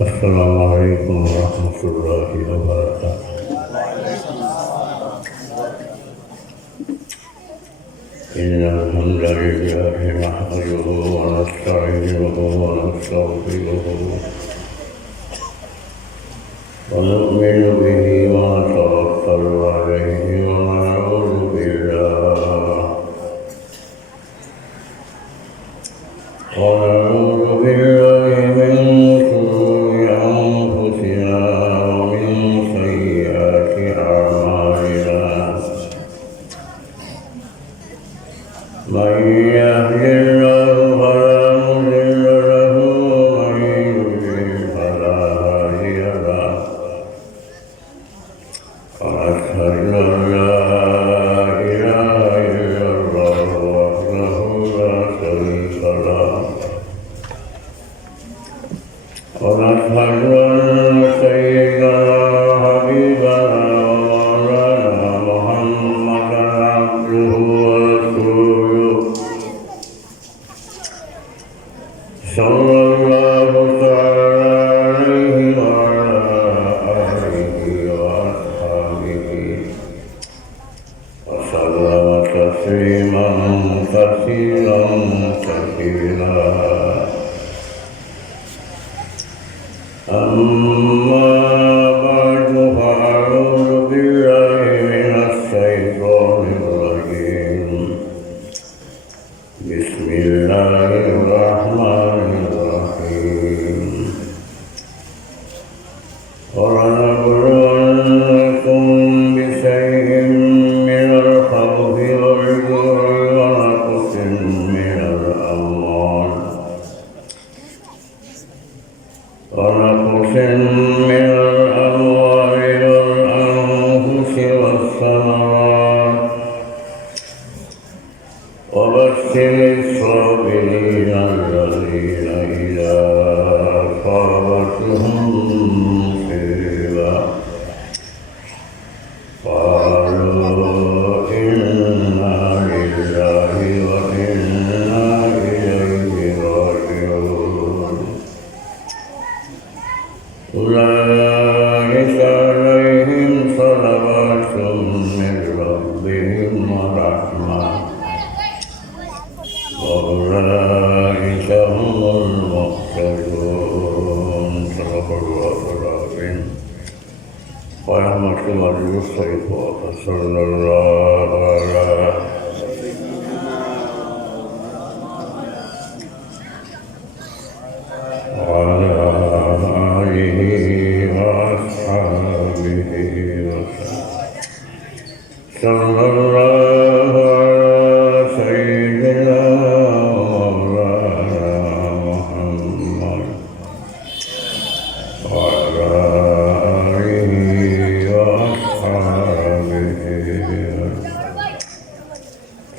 السلام عليكم ورحمة الله وبركاته. إن الحمد لله نحمده ونستعينه ونستغفره ونؤمن به ونتوكل عليه ونعوذ بالله من شرور أنفسنا ومن سيئات أعمالنا. من يهد الله فلا مضل له ومن يضلل فلا هادي له. وأشهد أن لا إله إلا الله وحده لا شريك له. ونشهد أن سيدنا وحبيبنا ومولانا محمدا عبده ورسوله صلى الله تعالى عليه وعلى آله وأصحابه وسلم تسليما كثيرا كثيرا. أما بعد فأعوذ بالله من الشيطان الرجيم. بسم الله الرحمن الرحيم. ولنبلونكم بشيء من الخوف والجوع ونقص من الأموال والأنفس والثمرات وبشر الصابرين الذين إذا أصابتهم مصيبة قالوا إنا لله وإنا إليه راجعون. أولئك عليهم صلوات من ربهم ورحمة وأولئك هم المهتدون. صدق الله العظيم. ورحمة الله يصيب وصلى الله على وعلى آله وأصحابه وسلم. صلى الله على سيدنا ومولانا محمد وعلى آله وأصحابه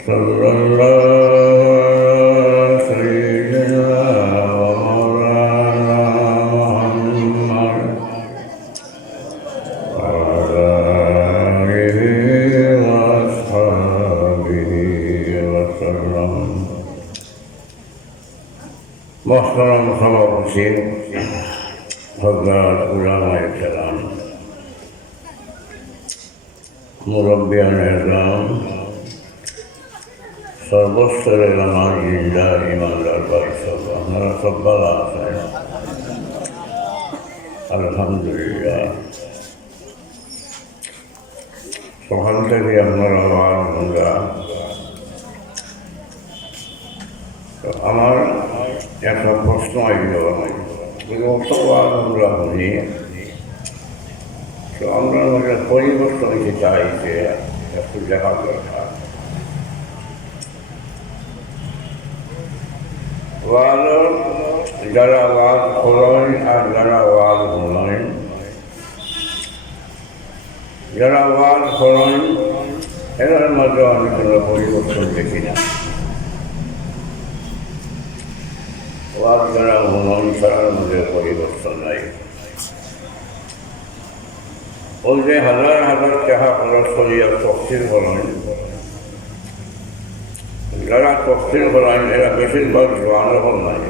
صلى الله على سيدنا ومولانا محمد وعلى آله وأصحابه وسلم. محترم خبرتين حضرات علماء الكرام مربيان الكرام সর্বস্তরের আমার জিন্দা ইমানদার ভাই সব আপনারা সব ভালো আছেন? আলহামদুলিল্লাহ। সকাল থেকে আপনার আওয়াজ আমরা আমার একটা প্রশ্ন আসল আওয়াজ আমরা শুনি তো আমরা মধ্যে পরিবর্তন হতে চাই যে একটু দেখা দরকার। যারা আওয়াজ খোলেন আর যারা আওয়াজ শোনেন, যারা আওয়াজ খোলেন এদের মধ্যে আমি কোনো পরিবর্তন দেখি না। আওয়াজ যারা শোনেন তার মধ্যে পরিবর্তন নাই। ওই যে হাজার হাজার টাকা খরচ করিয়া তফসিল করেন, যারা তফসিল করেন এরা বেশিরভাগ জোয়ান রকম নাই।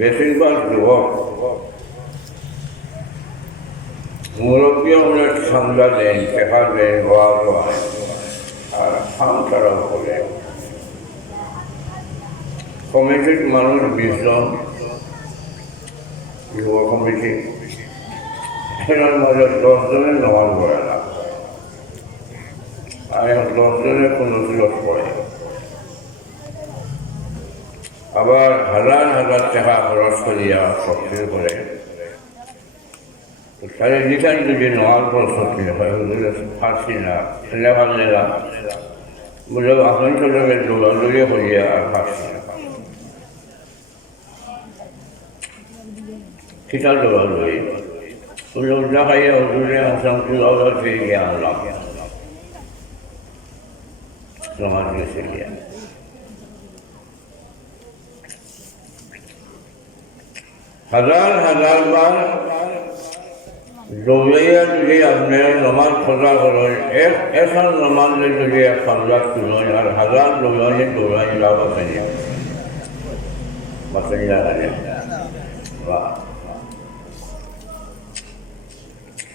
বেশিরভাগ যুবক মুরব্বী হলে ঠান্ডা দেন, টেকা দেন, ওয়াজ হয়, আর খাম তারাও করে। কমিটির মানুষ 20 জন, যুব কমিটি, এর মাঝে 10 জনের নামাজ পড়ে না, আর 10 জনের কোনো সুযোগ পড়ে। আবার হাজার হাজার টাকা খরচ করিয়া সক্রিয় করে তাহলে যেখান যদি নামাজ পড় সক্রিয় হয়, পারছি না, ছেলে পারলে না, বুঝলো আপনার চলে দৌড়াদৌড়িয়ে করিয়া আর পারছি না। সেটা দৌড়াদৌড়ি উল্টা খাইয়া হুজুরে হাসান থেকে গিয়ে আনলাম, নামাজ গেছে গিয়া। হাজার হাজার বার দৌড়াইয়া যদি আপনার নামাজ খোঁজা করেন, এখন নামাজে যদি এক হাজার তুলেন আর হাজার দৌড়াই লাভ আছে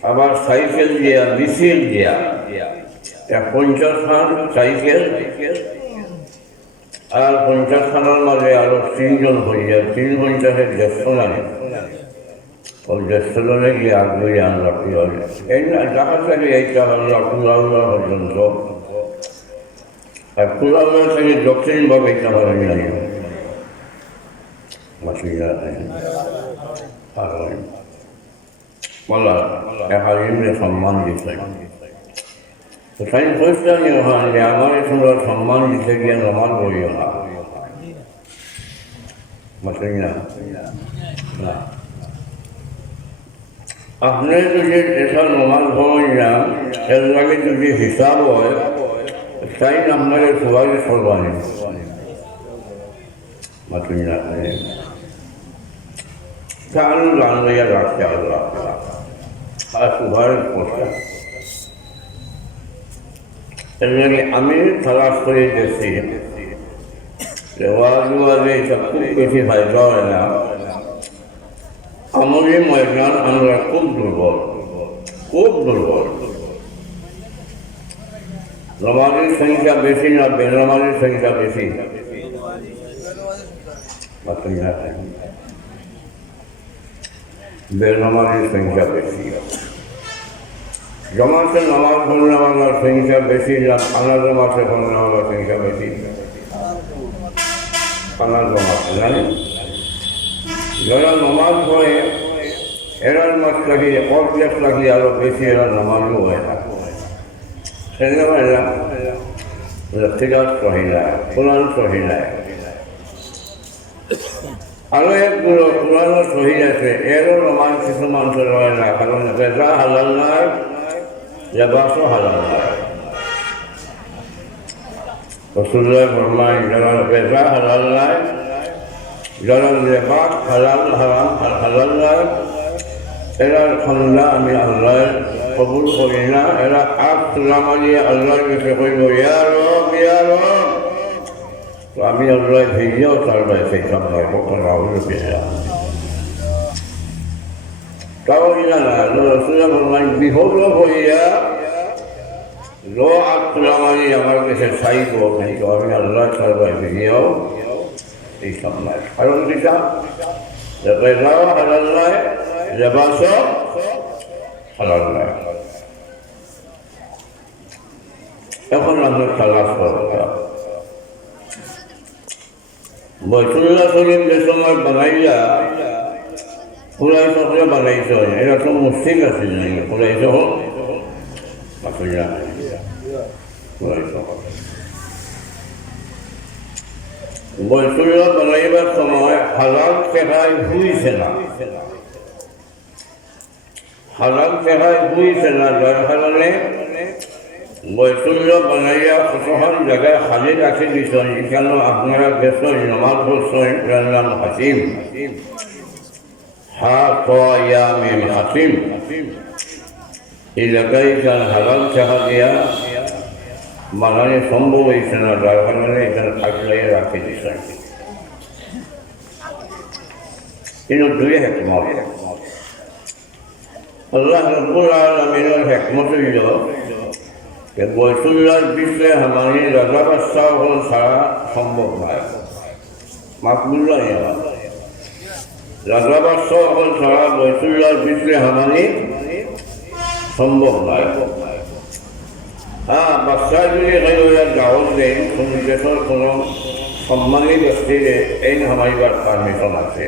আবার সাইকেল দিয়া, মিছিল দিয়া 50 খান সাইকেল আর 50 খানের মাঝে আরো 3 জন হইয়া 3 50-এর 150 লাগে। ওই 150 জনে গিয়ে আগ্রহী আনলাম কি হবে এই না, দেখা থাকে এইটা হল্লা কুলাউলা পর্যন্ত, আর কুলাউলা থেকে দক্ষিণভাবে এইটা ভালো জানি মাসিরা বলা একাডেমিতে সম্মান দিচ্ছে। তো তাই পরিষ্কারই হয় যে আমার সুন্দর সম্মান দিতে গিয়ে নামাজ পড়িও না, মাসিরা না। আপনি যদি এটা নামাজ পড়েন না, এর লাগে যদি হিসাব হয় তাই আপনার সবাই সর্বানি মাসিরা তাহলে গান লইয়া রাখতে আল্লাহ আর সুভারের পোষা। এর লাগে আমি তালাশ করে দেখছি ওয়াজে এটা খুব বেশি ফায়দা হয় না। আমাদের ময়দান আমরা খুব দুর্বল, খুব দুর্বল। নামাজের সংখ্যা বেশি না বেনামাজের সংখ্যা বেশি? বেনামাজের সংখ্যা বেশি। জমাতে নামাজ পড়নেওয়ালার সংখ্যা বেশি না খানা জমাতে পড়নেওয়ালার সংখ্যা বেশি? খানা জমাতে জানেন, যারা নামাজ পড়ে এরার মাছ লাগিয়ে অর্ধেক লাগিয়ে আরো বেশি এরা নামাজও হয় না। সেগুলো সিরাজ সহিলায়, কোরআন সহিলায়, আরো একগুলো কোরআনও সহি আছে, এরও নামাজ কিছু মানুষের হয় না, কারণ বেজা হালাল নয়, লেবাসও হালাল নয়। রসুল্লাহ ফরমায় যারা বেজা হালাল নয়, যারা লেবাস হালাল হারাম হালাল নয়, এরার খন্দা আমি আল্লাহ কবুল করি না। এরা হাত তুলা মারিয়ে আল্লাহর কাছে কইব ইয়া রব, ইয়া রব, তো আমি আল্লাহ ভেঙেও চালবাই সেই সময় কখন রাহুল পেয়ে তাও না রসুল্লাহ ফরমায় বিহল হইয়া লো হাত তুলা মারি আমার কাছে চাইব, কিন্তু আমি আল্লাহ চালবাই ভেঙেও এই সময়। কারণ কিটা বেজাও হালাল নয়, লেবাসও হালাল নয়। এখন আমরা তালাশ করতাম বৈতুল্লাহ শরীফ যে সময় বানাইলা পুরাই সকলে বানাইছ, এরা তো মুসলিম আছে নাই পুরাই সহ বৈতুল্লাহ বানাইবার সময় হালাল টেকায় হুইছে না, হালাল টেকায় হুইছে না, যার কারণে বৈতুল্লাহ বানাইয়া কতক্ষণ জায়গায় খালি রাখি দিচ্ছেন। এখানে আপনারা গেছেন নামাজ পড়ছেন, এর নাম হাসিম, হাসিম। এই জায়গায় হালাল টেকা দিয়া বানানো সম্ভব হয়েছে না, যার কারণে এখানে থাকলে রাখি দিচ্ছেন। কিন্তু দুই হেকমত আল্লাহ রব্বুল আলামিনের হেকমত হইল যে বৈতুল্লাহর বিষয়ে হামানি রাজা বাদশাহ ছাড়া সম্ভব নয় মাকবুল্লাহ রাজা বাদশাহ ছাড়া বৈতুল্লাহর বিষয়ে হামানি সম্ভব নয় হ্যাঁ বাদশাহ যদি দাওয়াত দেন কোন দেশের কোনো সম্মানী ব্যক্তির এই হামাইবার পারমিশন আছে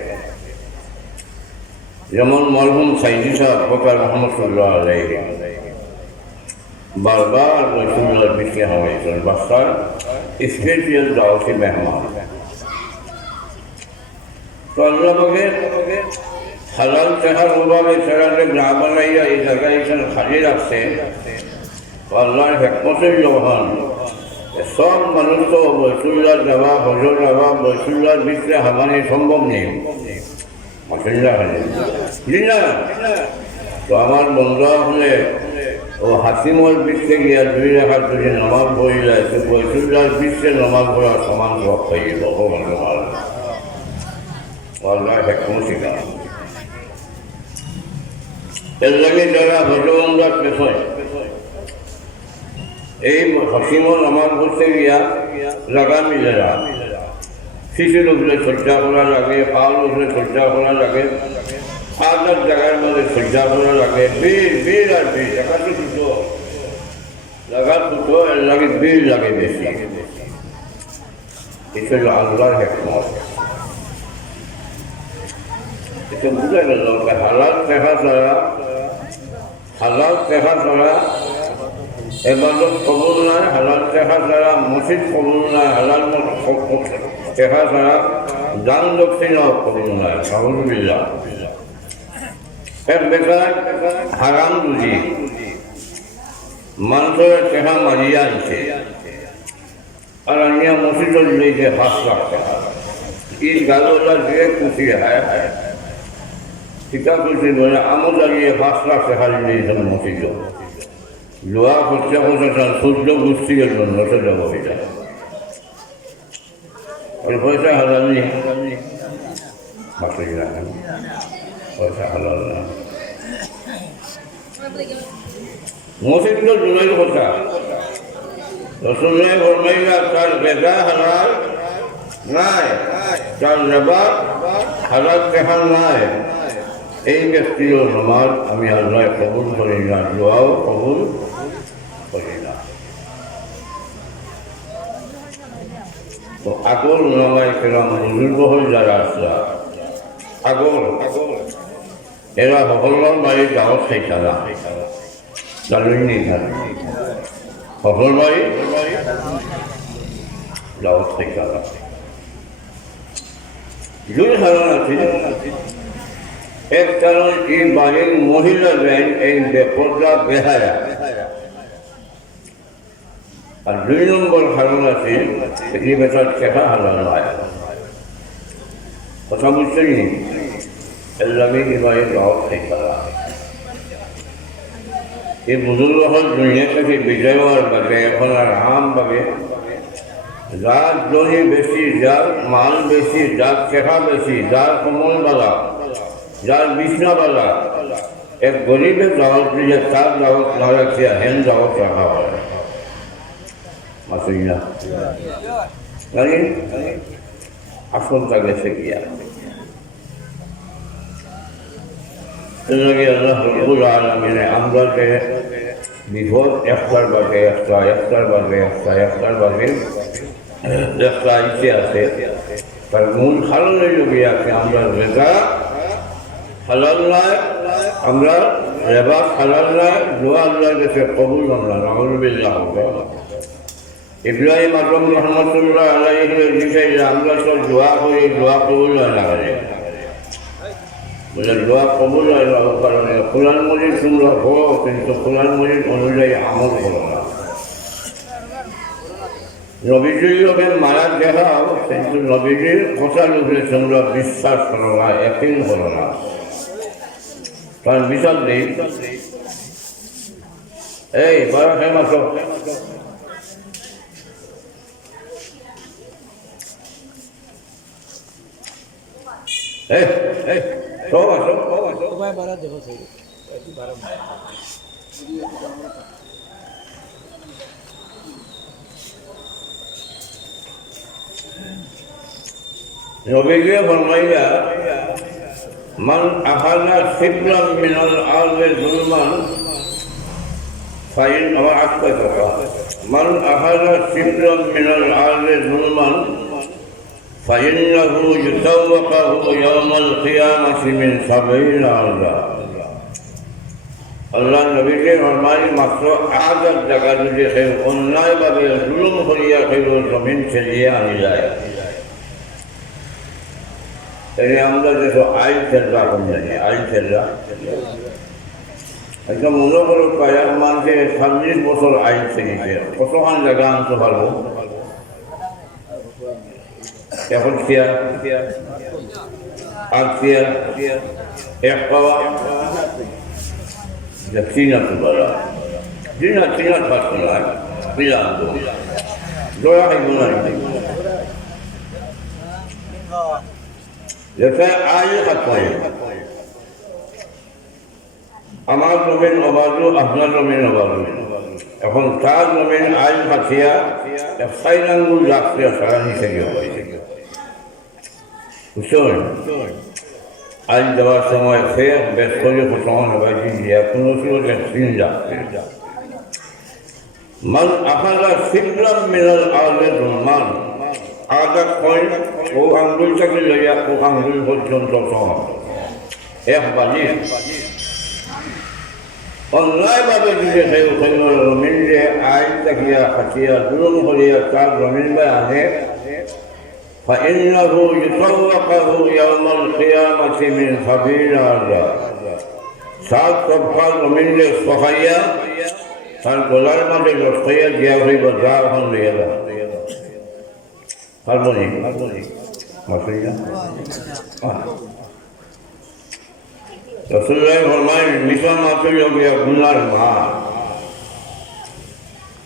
যেমন মরহুম সাইদি সাহেব বকর রহমতুল্লাহ আলাইহি বারবার বৈতুল্লাহর বিষয়ে হামাইছেন বাদশাহ স্পেশাল দাওয়াতি মেহমান তো আল্লাহ পাকের হালাল চেহার ওভাবে চেহারে গ্রাম বানাইয়া এই জায়গায় এখানে খালি রাখছে আল্লাহর হেকমতের যখন সব মানুষ তো বৈতুল্লাহ যাওয়া হজর যাওয়া বৈতুল্লাহর বিষয়ে হামানি সম্ভব নেই তো আমার বন্ধু হলে ও হাসিমর বিষয়ে গিয়া দুই রেখার যদি নামাজ পড়ি যায় তো বৈতুল্লাহর বিষয়ে নামাজ পড়ার সমান সব পাইল আল্লাহর হেকমত শিখা এর লাগে যারা ভগবানরা পেছয় এই হাসিমর নামাজ পড়তে গিয়া লাগা মিলেরা শিশুর উপরে শ্রদ্ধা করা লাগে পাল উপরে শ্রদ্ধা করা লাগে আদার জায়গার মধ্যে শ্রদ্ধা করা লাগে বীর আর বীর জায়গাটা দুটো লাগা দুটো এর লাগে বীর লাগে বেশি এটা হল আল্লাহর হেকমত এটা বুঝা গেল হালাল দেখা ছাড়া এবাদত কবুল নয় হালাল দেখা ছাড়া মসজিদ কবুল নয় হালাল দেখা ছাড়া দান দক্ষিণাও কবুল নয় আলহামদুলিল্লাহ এক বেকার হারাম বুঝি মানুষের চেহা মারিয়া আনছে আর আনিয়া মসজিদত লেগে 5 লাখ টাকা ঈদ গালোলা দিয়ে খুশি হায় হায় ঠিকা করছে বলে আমল লাগিয়ে 5 লাখ টাকা নিয়েছেন মসজিদ লোয়া খরচা করছেন সূর্য গোষ্ঠীর জন্য সেটা বইটা পয়সা হালাল নেই বাকি রাখেন পয়সা হালাল না মসজিদ তো দূরের কথা রসুল্লাহ ফরমাইলা তার বেদা হালাল নাই তার লেবার হালাল দেখান নাই এই ব্যক্তির নামাজ আমি আল্লাহ কবুল করি না দোয়াও কবুল করি না তো আগল নামায় কেরাম বুজুর্গ হয়ে যারা আসলা আগল এরা সকলের বাড়ি দাওয়াত খাইতা না জানুনি থাকে সকল বাড়ি দাওয়াত খাইতা না দুই কারণ আছে এক কারণ এই বাড়ির মহিলাদের এই বেপরদা বেহায়া আর 2 নম্বর কারণ আছে এই বেটার চেখা হালাল নয় কথা বুঝছেন এর লাগে এই বাড়ির দাওয়াত খাইতা না এই বুজুর্গ হল দুনিয়া থেকে বিজয় হওয়ার বাদে এখন আর আম বাগে যার জমি বেশি যার মাল বেশি যার চেখা বেশি যার কমলবালা যার বিছনাবালা এক গরিবের দাওয়াত দিয়ে তার দাওয়াত না রাখিয়া হেন দাওয়াত রাখা হয় আসই না আসলটা গেছে গিয়া আল্লাহ রব্বুল আলামিন আমরাকে বিপদ একটার বাদে একটার বাদে একটা ইচ্ছে আছে তার মূল কারণে যদি আছে আমরা রেজা হালাল নয় আমরা রেবা হালাল নয় দোয়া আল্লাহর কাছে কবুল আমরা নাউযুবিল্লাহ ইব্রাহিম আযম রহমাতুল্লাহ আলাইহির বিষয়ে আমরা সব দোয়া করি দোয়া কবুল হয় না বলে দোয়া কবুল হয় না কারণে কোরআন মজিদ তোমরা পড়ো কিন্তু কোরআন মজিদ অনুযায়ী আমল করো না নবীজির লোকে মারা দেখাও কিন্তু নবীজির কথা লোকে তোমরা বিশ্বাস করো না একদিন করো না তার বিচার নেই এই বারো ফেমাস সব আসো নবীকে ফরমাইয়া মান আখাযা শিবরান মিনাল আরদি যুলমান ফাইন আমার আজকে কথা মান আখাযা শিবরান মিনাল আরদি যুলমান ফাইন্নাহু ইউতাওয়াকাহু ইয়াওমাল কিয়ামাতি মিন 70 আরদা। আল্লাহ নবীকে ফরমাই মাত্র আজাদ জায়গা যদি কেউ অন্যায়ভাবে জুলুম করিয়া কেউ জমিন ছেড়িয়ে আনি যায়, আমরা যেসব আইন ছেড়া কম জানি আইন ছেড়া একটা মনে করো কয়েক মানুষে 40 বছর আইন ছেড়েছে, কতখান জায়গা আনতে পারবো? এখন এক পাওয়া চীনা তো বলা চীনা থাকতো না জোড়া খাইব না আমার জমিন অবাজু আপনার জমিন অবাজু, এখন তার জমিন আইন পাঠিয়া 4 আঙ্গুল রাখতে সারা নিচে গিয়ে হয়েছে বুঝছেন? আইন দেওয়ার সময় সে বেশ করে প্রসঙ্গ বাজি দিয়া কোনো সিন রাখতে মান আখাযা শিবরান মিনাল আরদি যুলমান, আধা কয়েন ও আঙ্গুলটাকে লইয়া ও আঙ্গুল পর্যন্ত সমান এক বালিশ অন্যায়ভাবে যদি কেউ জমিনে আইন তাকিয়া খাটিয়া জুলুম করিয়া তার জমিন বা আনে فإنه يطوقه يوم القيامة من 70 আরদা। 7 তবকা জমিন সহাইয়া তার গলার মাঝে লটকাইয়া দিয়া হইব যা এখন লইয়া যা পারবো নি রাসূলুল্লাহ ফরমায় মিশা মাত্র গিয়া গুনার মা,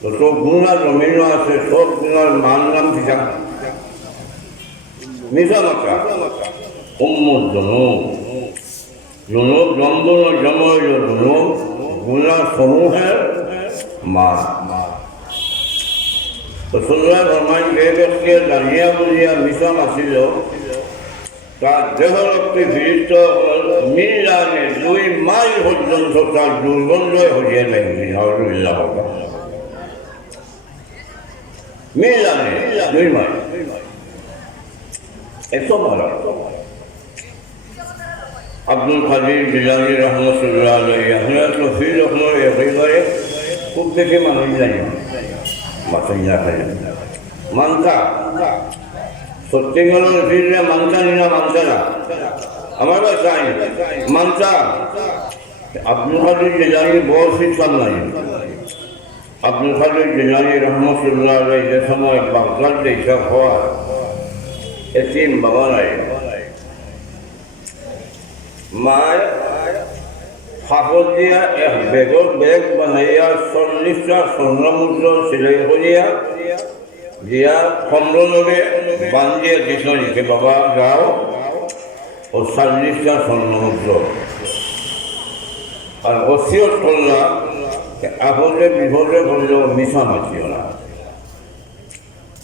তো সব গুনার জমিনও আছে, সব গুনার মান নাম ঠিকা মিশা মাত্রা উম্মুল যুনুব, যুনুব জম্বল জমল যুনুব গুনাহ সমূহের মা। রাসূলুল্লাহ ফরমায় যে ব্যক্তি দাঁড়িয়া বুঝিয়া মিশা মাছিল তার দেহ রক্তে ফিরিত মিলানে 2 মাইল পর্যন্ত তার দুর্গন্ধ হইয়া লাগবে। নাউযুবিল্লাহ মিলানে 2 মাইল এত ভালো। আব্দুল কাদির জিলানী রহমতুল্লাহ আলাইহি আমরা তো ফির রহমান একেবারে খুব বেশি মানুষ জানি মাথায় না খাই মানতা সত্যিকার ফিরলে মানতা নিনা মানতা না আমার চাই মানতা। আব্দুল কাদির জিলানী বয়স ইসলাম নাই। আব্দুল কাদির জিলানী রহমতুল্লাহ আলাইহি যে সময় বাগদাদ এইসব হওয়া এতিম বাবা নাই, মায় হাফত দিয়া এক বেগর বেগ বানাইয়া 40টা স্বর্ণমুদ্র সিলাই করিয়া দিয়া কমলরে বান্ধিয়া দিছ নিকে বাবা যাও ও 40টা স্বর্ণমুদ্র আর ওসিয়ত করলা আপদে বিপদে বলল মিশা মাছিও না,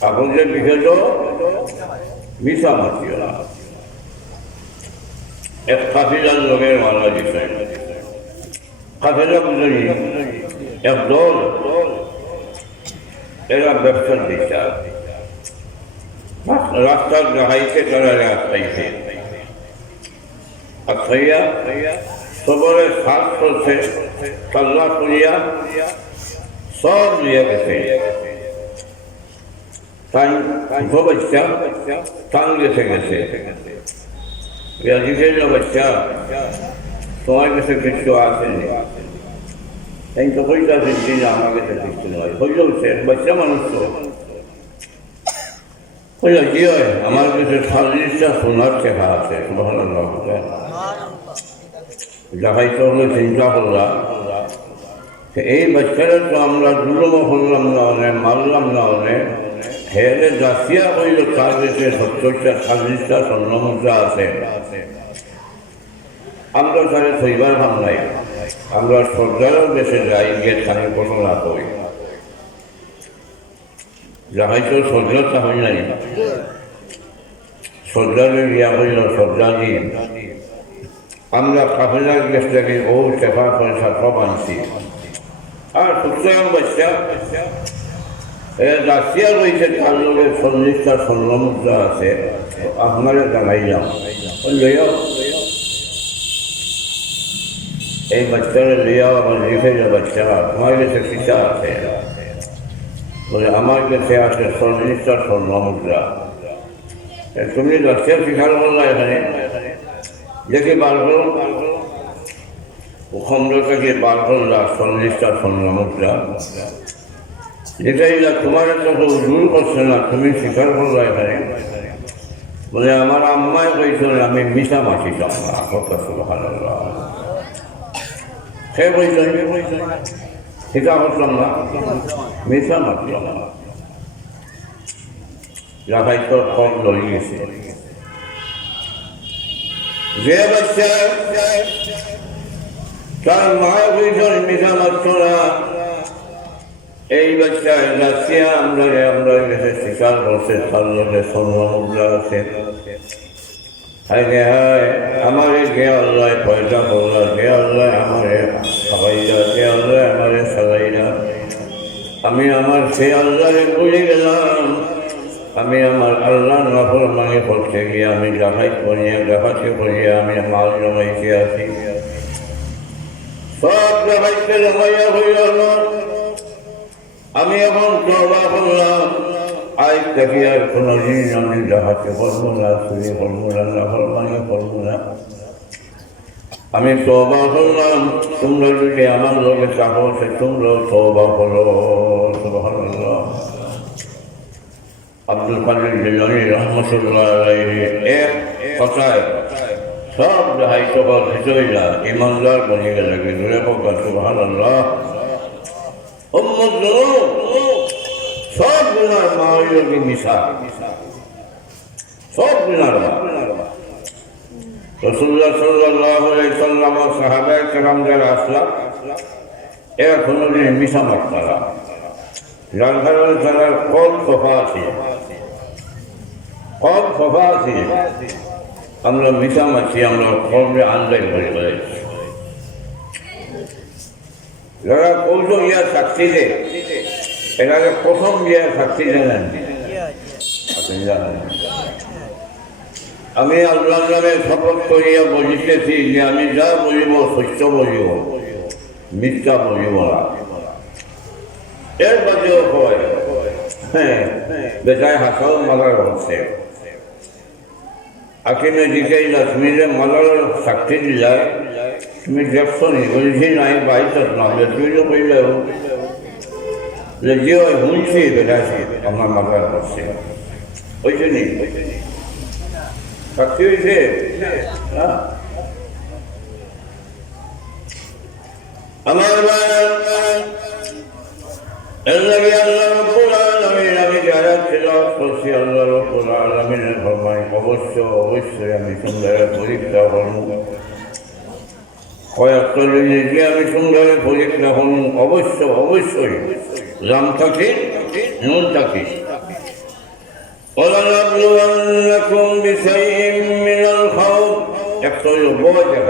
আপদে বিপদ মিশা মাছিও না। এক কাফিলার লোকের মারা দিছে, কাফিলা বুঝলি এক দল এরা ব্যবসার দিশা রাস্তার গাহাইতে তারা আটকাইছে, আটকাইয়া সবরে সাত করছে কাল্লা করিয়া সব নিয়ে গেছে। বাচ্চা টান গেছে গেছে বাচ্চা তোমার কাছে কিছু আসেনি, তাই তো কইটা ফিরছি না আমার কাছে কিছু নয় হইল বাচ্চা মানুষ তো হইল কি হয় আমার কাছে 40টা সোনার টাকা আছে দেখাইতে হলে চিন্তা করলাম এই বাচ্চারা তো আমরা জুলুমও করলাম না অনেক মারলাম না অনেক হেরে জাসিয়া হইল তার দেশে 70টা 40টা স্বর্ণমুদ্রা আছে। আমরা তাহলে শৈবার ভাব নাই, আমরা সর্দারও দেশে যাই গিয়ে তাকে কোনো না করি, যাহাই তো সর্দার তা হই নাই, সর্দারে গিয়া হইল সর্দারি। আমরা কাফেলার দেশ থেকে ও টেকা পয়সা সব আনছি। আর সুতরাং বাচ্চা রাশিয়া রয়েছে, তার লোকে 40টা স্বর্ণমুদ্রা আছে, আপনারা জানাইলাম লইয়াও এই বাচ্চারা লইয়াও আমার লিখে যে বাচ্চারা তোমার কাছে কিসা আছে, বলে আমার কাছে আছে 40টা স্বর্ণমুদ্রা। তুমি রাশিয়া শিখার বললা এখানে দেখে বার করো, ওখানটা থেকে বার করলা 40টা স্বর্ণমুদ্রা। যেটাই না তোমার একটা দূর করছে না, তুমি স্বীকার করলো এখানে। বলে আমার আম্মায় কইছিল আমি মিশা মাছিলাম না, সে বলছেন সেটা করলাম না, মিশা মাছিলাম না। রাখাই তো কম লড়ি গেছে যে বাচ্চা তার মা কইছেন মিশা মারছ না, এই বাচ্চা রাশিয়া আমরা কাছে স্বীকার করছে তার লোকে স্বর্ণমুদ্রা আছে। আমার গে আল্লাহ পয়সা করলা, গে আল্লাহ আমার খাবাইলা, গে আল্লাহ আমার সাজাইলা। আমি আমার সে আল্লাহরে ভুলে গেলাম, আমি আমার আল্লাহ নাফরমানি করতে গিয়ে আমি ডাকাতি করিয়া আমি মাল জমাইতে আছি, সব ডাকাইতে জমাইয়া হইল না। আমি এখন তওবা করলাম, আজ থেকে আর কোনোদিন আমি ডাকাতি করবো না, চুরি করবো না, নাফরমানি করবো না। আমি তওবা করলাম, তোমরা যদি আমার লোকে চাকো সে তোমরাও তওবা করো। সুবহানাল্লাহ। আব্দুল কাদের জিলানী রহমতুল্লাহ আলাইহি এক কথায় সব যাহাই সকল হিসইলা ইমানদার বনে গেলে দূরে হোক। সুবহানাল্লাহ। সব গুনার মা হইল কি মিশা, সব গুনার মা। রাসূলুল্লাহ সাল্লাল্লাহু আলাইহি ওয়াসাল্লাম ও সাহাবায়ে কেরাম যারা আসলাম এরা কোনোদিন মিশা মারত না। যার কারণে তারা কম সফা আছে, কম সফা আছে। আমরা মিশা মারছি, আমরা কমে আন্দাজ করে বেড়াইছি। যারা কৌশল ইয়া সাক্ষী দেয় এটাকে প্রথম ইয়া সাক্ষী জানেন, আমি আল্লাহ নামে শপথ করিয়া বলিতেছি যে আমি যা বলিব সত্য বলিব, মিথ্যা বলিব না। এর বাদেও হয় বেটায় হাসাও মালার হচ্ছে আকিমে জিজ্ঞাসা তুমি যে মালার সাক্ষী দিলাই তুমি দেখছো নি? বলছি নাই বাড়িতে না, তুই তো কইলেও যে যে শুনছি বেটাছি আমার মালার হচ্ছে হয়েছে নি, সাক্ষী হয়েছে। আমার আমি যারা ছিল করছি আল্লাহ রাব্বুল আলামিনের ফরমান অবশ্যই আমি সুন্দর পরীক্ষা করব। কয়েকটা যে আমি সুন্দর পরীক্ষা করব অবশ্যই লাম থাকি নুন থাকি। ولنبلونكم بشيء من الخوف يقتل بوجه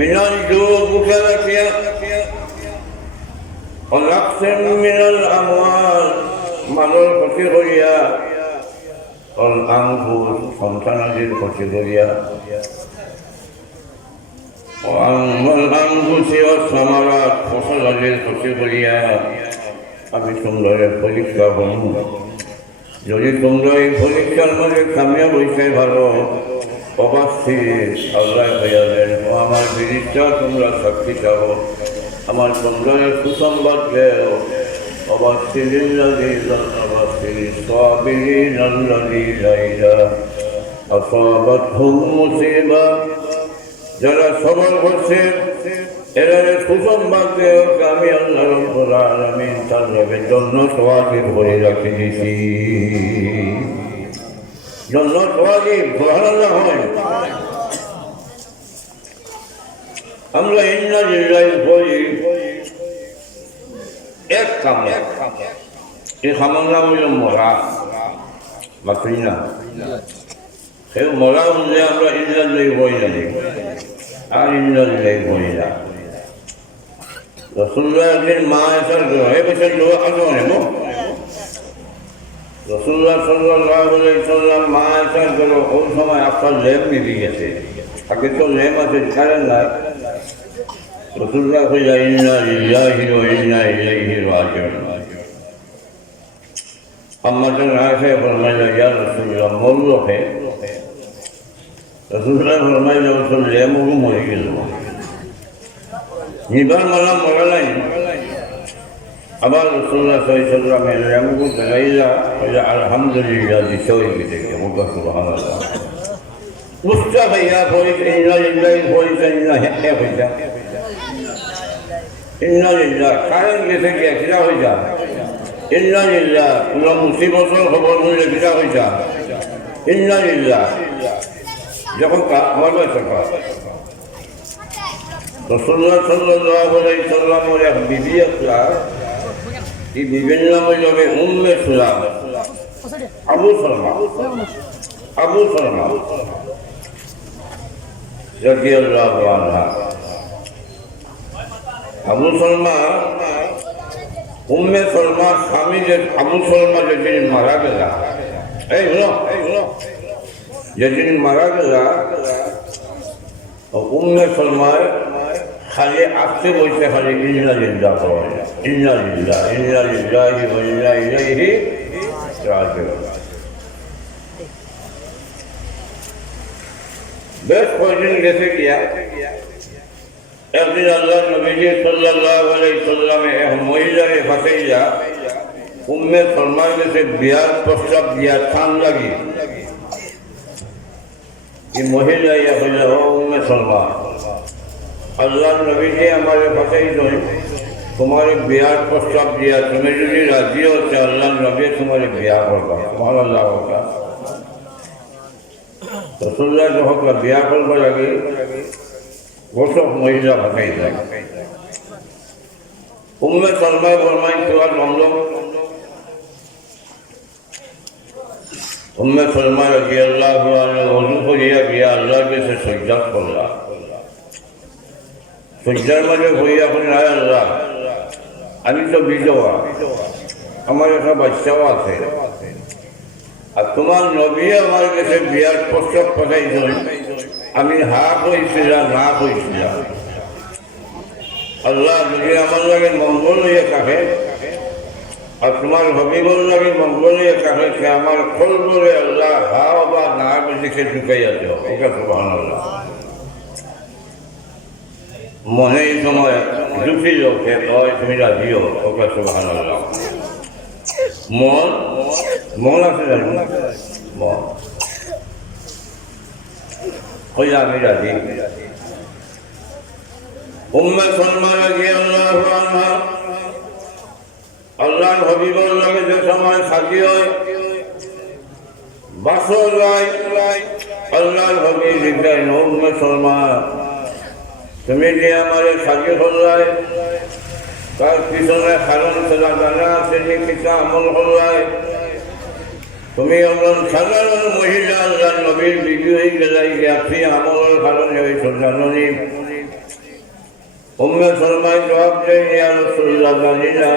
من الجوع وكذا ونقص من الأموال মালের ক্ষতি করিয়া والأنفس সন্তানাদির ক্ষতি করিয়া والأنفس والثمرات ফসলাদির ক্ষতি করিয়া আমি সুন্দর পরীক্ষা করব। যদি তোমরা এই পরীক্ষার মধ্যে কামিয়াব হইতে পারো অবশ্যই আল্লাহ হইয়াবেন ও আমার বিরুদ্ধে তোমরা সাক্ষী চাও। আমার সুন্দরের সুসংবাদ দেও অবশ্যই الصابرين الذين إذا أصابتهم مصيبة যারা সবর করছে এরারে সুসংবাদ দেও আমি আল্লাহ রাব্বুল আলামিন তার জন্য ওয়াজিব করে রাখি দিয়েছি জন্য ওয়াজিব সুবহানাল্লাহ হয় আমরা ইন্না লিল্লাহি বলি এক কাম এই কামের নাম হইল মরা বাকরি না সেই মরা হলে আমরা ইন্না লিল্লাহি বলি না আর ইন্না লিল্লাহি বলি না রাসূলুল্লাহ একদিন মা আয়েশার ঘরে বসে দোয়া করেন রাসূলুল্লাহ সাল্লাল্লাহু আলাইহি ওয়াসাল্লাম মা আয়েশার ঘরে ওই সময় আপনার লেপ নিয়ে গেছে আগে তো লেপ আছে কারণ না রাসূলুল্লাহ কইলেন ইন্না লিল্লাহি ওয়া ইন্না ইলাইহি রাজিউন আম্মা জান আয়েশা ফরমাইলেন ইয়া রাসূলুল্লাহ মরলো হে রাসূলুল্লাহ ফরমাইলেন ওই লেপ মরে গেল নিবার মালা মরা নাই আবার রাসূলুল্লাহ সাল্লাল্লাহু আলাইহি ওয়াসাল্লাম এলামু গাইলা আলহামদুলিল্লাহ দিশোই গেছে মুবারক সুবহানাল্লাহ মুস্তা ভাইয়া বলে ইন্না লিল্লাহি ওয়া ইন্না ইলাইহি রাজিউন ইন্না লিল্লাহ কারণ গেছে কি কিরা হই যা ইন্না লিল্লাহ কোন মুসিবতের খবর হইলে কিরা হই যা ইন্না লিল্লাহ যখন আমার সরকার রাসূলুল্লাহ সাল্লাল্লাহু আলাইহি ওয়াসাল্লামের এক বিবি আসলা এই বিবির নাম হইল উম্মে সুলাম আবু সালমা রাদিয়াল্লাহু আনহা আবু সালমা উম্মে সালমা স্বামী যে আবু সালমা যেদিন মারা গেল যেদিন মারা গেল উম্মে সালমার খালি আসতে বলতে খালি ইন্না লিল্লাহ পাওয়া যায় ইন্না লিল্লাহি ওয়া ইন্না ইলাইহি রাজিউন বেশ কয়েকদিন গেছে গিয়া একদিন আল্লাহ নবীজি সাল্লাল্লাহু আলাইহি ওয়াসাল্লামে এক মহিলাকে ফাঁসাইয়া উম্মে সালমার কাছে বিয়ার প্রস্তাব দিয়া থান লাগি এই মহিলা ইয়া হইল উম্মে সালমা আল্লাহ নবীজি আমারে ফাঁসাই দেন তোমার বিয়ার প্রস্তাব দিয়া তুমি যদি রাজি হচ্ছে আল্লাহ নবী তোমার বিয়া করবা সুবহানাল্লাহ রাসূলুল্লাহ যখন বিয়া করবার লাগে গোসব মহিলা ফাঁসাই দেয় উম্মে সালমা ফরমাই তোমার মামলা উম্মে সালমা রাদিয়াল্লাহু আনহা ওযু করিয়া গিয়া আল্লাহর কাছে সিজদা করলা সিজদার মাঝে হইয়া বলেন আয় আল্লাহ আমি তো বিধবা আমার একটা বাচ্চাও আছে আর তোমার নবী আমার কাছে বিয়ার প্রস্তাব পাঠাইছেন আমি হা কইছিলাম না কইছিলাম আল্লাহ যদি আমার লাগে মঙ্গল হইয়া থাকে আর তোমার হবিবর লাগে মঙ্গল হইয়া থাকে সে আমার খোল বলে আল্লাহ হা বা না বেশিকে ঢুকাইয়া দেও ওকে সুবহানাল্লাহ মনে এই সময় ঢুকিল সে কয় তুমি রাজিও ওকে সুবহানাল্লাহ মন আছে জানো মন কইলা আমি রাজি উম্মে সালমা রাদিয়াল্লাহু আনহা আল্লাহর হাবিবুর লাগে যে সময় সাথী হয় বাসর লাই আল্লাহর হাবিব জিজ্ঞাসা উম্মে সালমা তুমি যে আমার সাথী হল্লাই তার পিছনে কারণ সেটা জানা আছে যে কিছু আমল হল্লাই তুমি একজন সাধারণ মহিলা আল্লাহ নবীর বিবি হয়ে গেলাই আপনি আমলের কারণে হয়েছ জানি উম্মে সালমায় জবাব দেয় ইয়া রাসূলুল্লাহ জানি না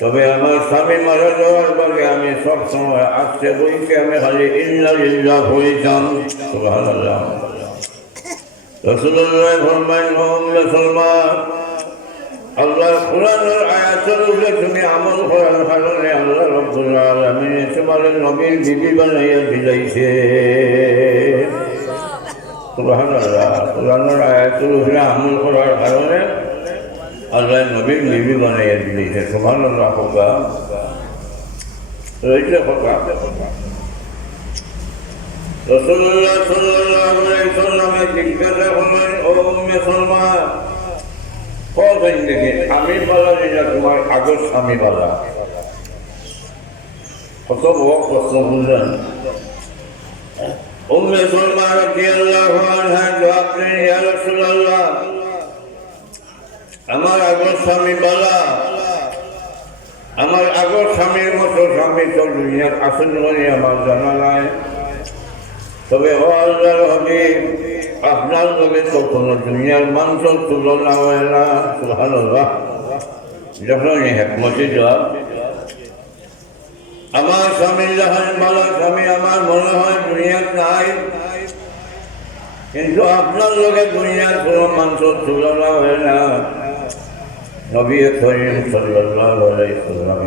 তবে আমার স্বামী মারা যাওয়ার পরে আমি সব সময় আসতে বইকে আমি খালি ইন্না লিল্লাহ বলেছিলাম সুবহানাল্লাহ রাসূলুল্লাহ ফরমাইলেন উম্মে সালমা আল্লাহ কোরআনের আয়াতের উপরে তুমি আমল করার কারণে আল্লাহ রাব্বুল আলামিন তোমার নবীর বিবি বানাইয়া দিলাইছে সুবহানাল্লাহ কোরআনের আয়াতের উপরে আমল করার কারণে আল্লাহ নবীর বিবি বানাইয়া দিলাইছে সুবহানাল্লাহ হোকা রইছে হোকা রাসূলুল্লাহ সাল্লাল্লাহু আলাইহি ওয়াসাল্লাম জিজ্ঞাসা করলেন ও উম্মে সালমা জিন্দগি আমি বলা যেটা তোমার আগর স্বামী বলা কত বড় প্রশ্ন বুঝলেন উম্মে সালমা রাদিয়াল্লাহু আনহা জবাব দেন ইয়া রাসূলুল্লাহ আমার আগর স্বামী বলা আমার আগর স্বামীর মতো স্বামী তো দুনিয়ার আসল বলে আমার জানা নাই তবে ও আল্লাহর হাবিব আপনার লোকে তো কোনো দুনিয়ার মানুষের তুলনা হয় না সুবহানাল্লাহ যখন হেকমতি জবাব আমার স্বামীর যখন বলা স্বামী আমার মনে হয় দুনিয়ার নাই কিন্তু আপনার লোকে দুনিয়ার কোনো মানুষের তুলনা হয় না নবী করিম সাল্লাল্লাহু আলাইহি ওয়াসাল্লাম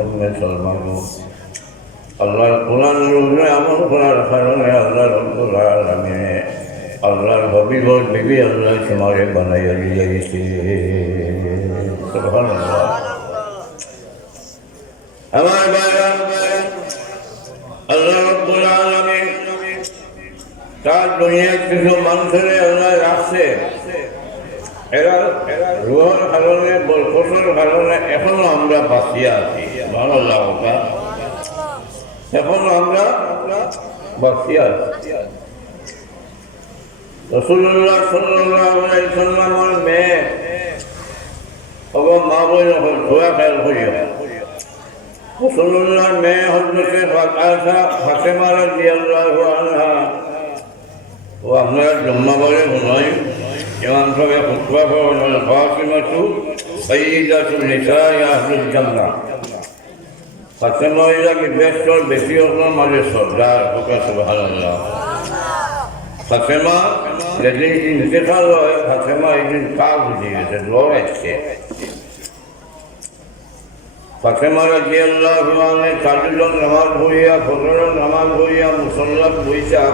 উম্মে সালমা আল্লাহর কোরআনের উপরে আমল করার কারণে আল্লাহ রাব্বুল আলামিন আল্লাহর হাবিবর বিবি আল্লাহ তোমারে বানাইয়া দিয়েছে সুবহানাল্লাহ আমার ভাইরা আল্লাহ রাব্বুল আলামিন তার দুনিয়ার কিছু মানুষের আল্লাহ রাখছে এরা রুহের কারণে বরকতের কারণে এখনো আমরা বাঁচিয়া আছি ভালো লাগা এখনো আমরা বাঁচিয়া আছি রাসূলুল্লাহ সাল্লাল্লাহু আলাইহি ওয়াসাল্লামের মেয়ে ওগো মা বলে ধোয়া খেয়াল করিও রাসূলুল্লাহর মেয়ে হযরতে ফাতেমা রাদিয়াল্লাহু আনহা ও আপনার জম্মা বলে নয় ইমাম সাহেব খুতবা করেন ফাতিমাতু সাইয়্যিদাতুন নিসাই আহলুল জান্নাহ ফাতেমা কি বেশর বেশি হলো মাঝে সরদার হোকা সুবহানাল্লাহ ফাতেমা যেদিন ইন্তেকাল হয় ফাতেমা একদিন কাজ দিয়েছে লড়াইছে ফাতেমা রাদিয়াল্লাহু আনহা তাজুল নামাজ পড়িয়া ফজরের নামাজ পড়িয়া মুসাল্লাত বইসা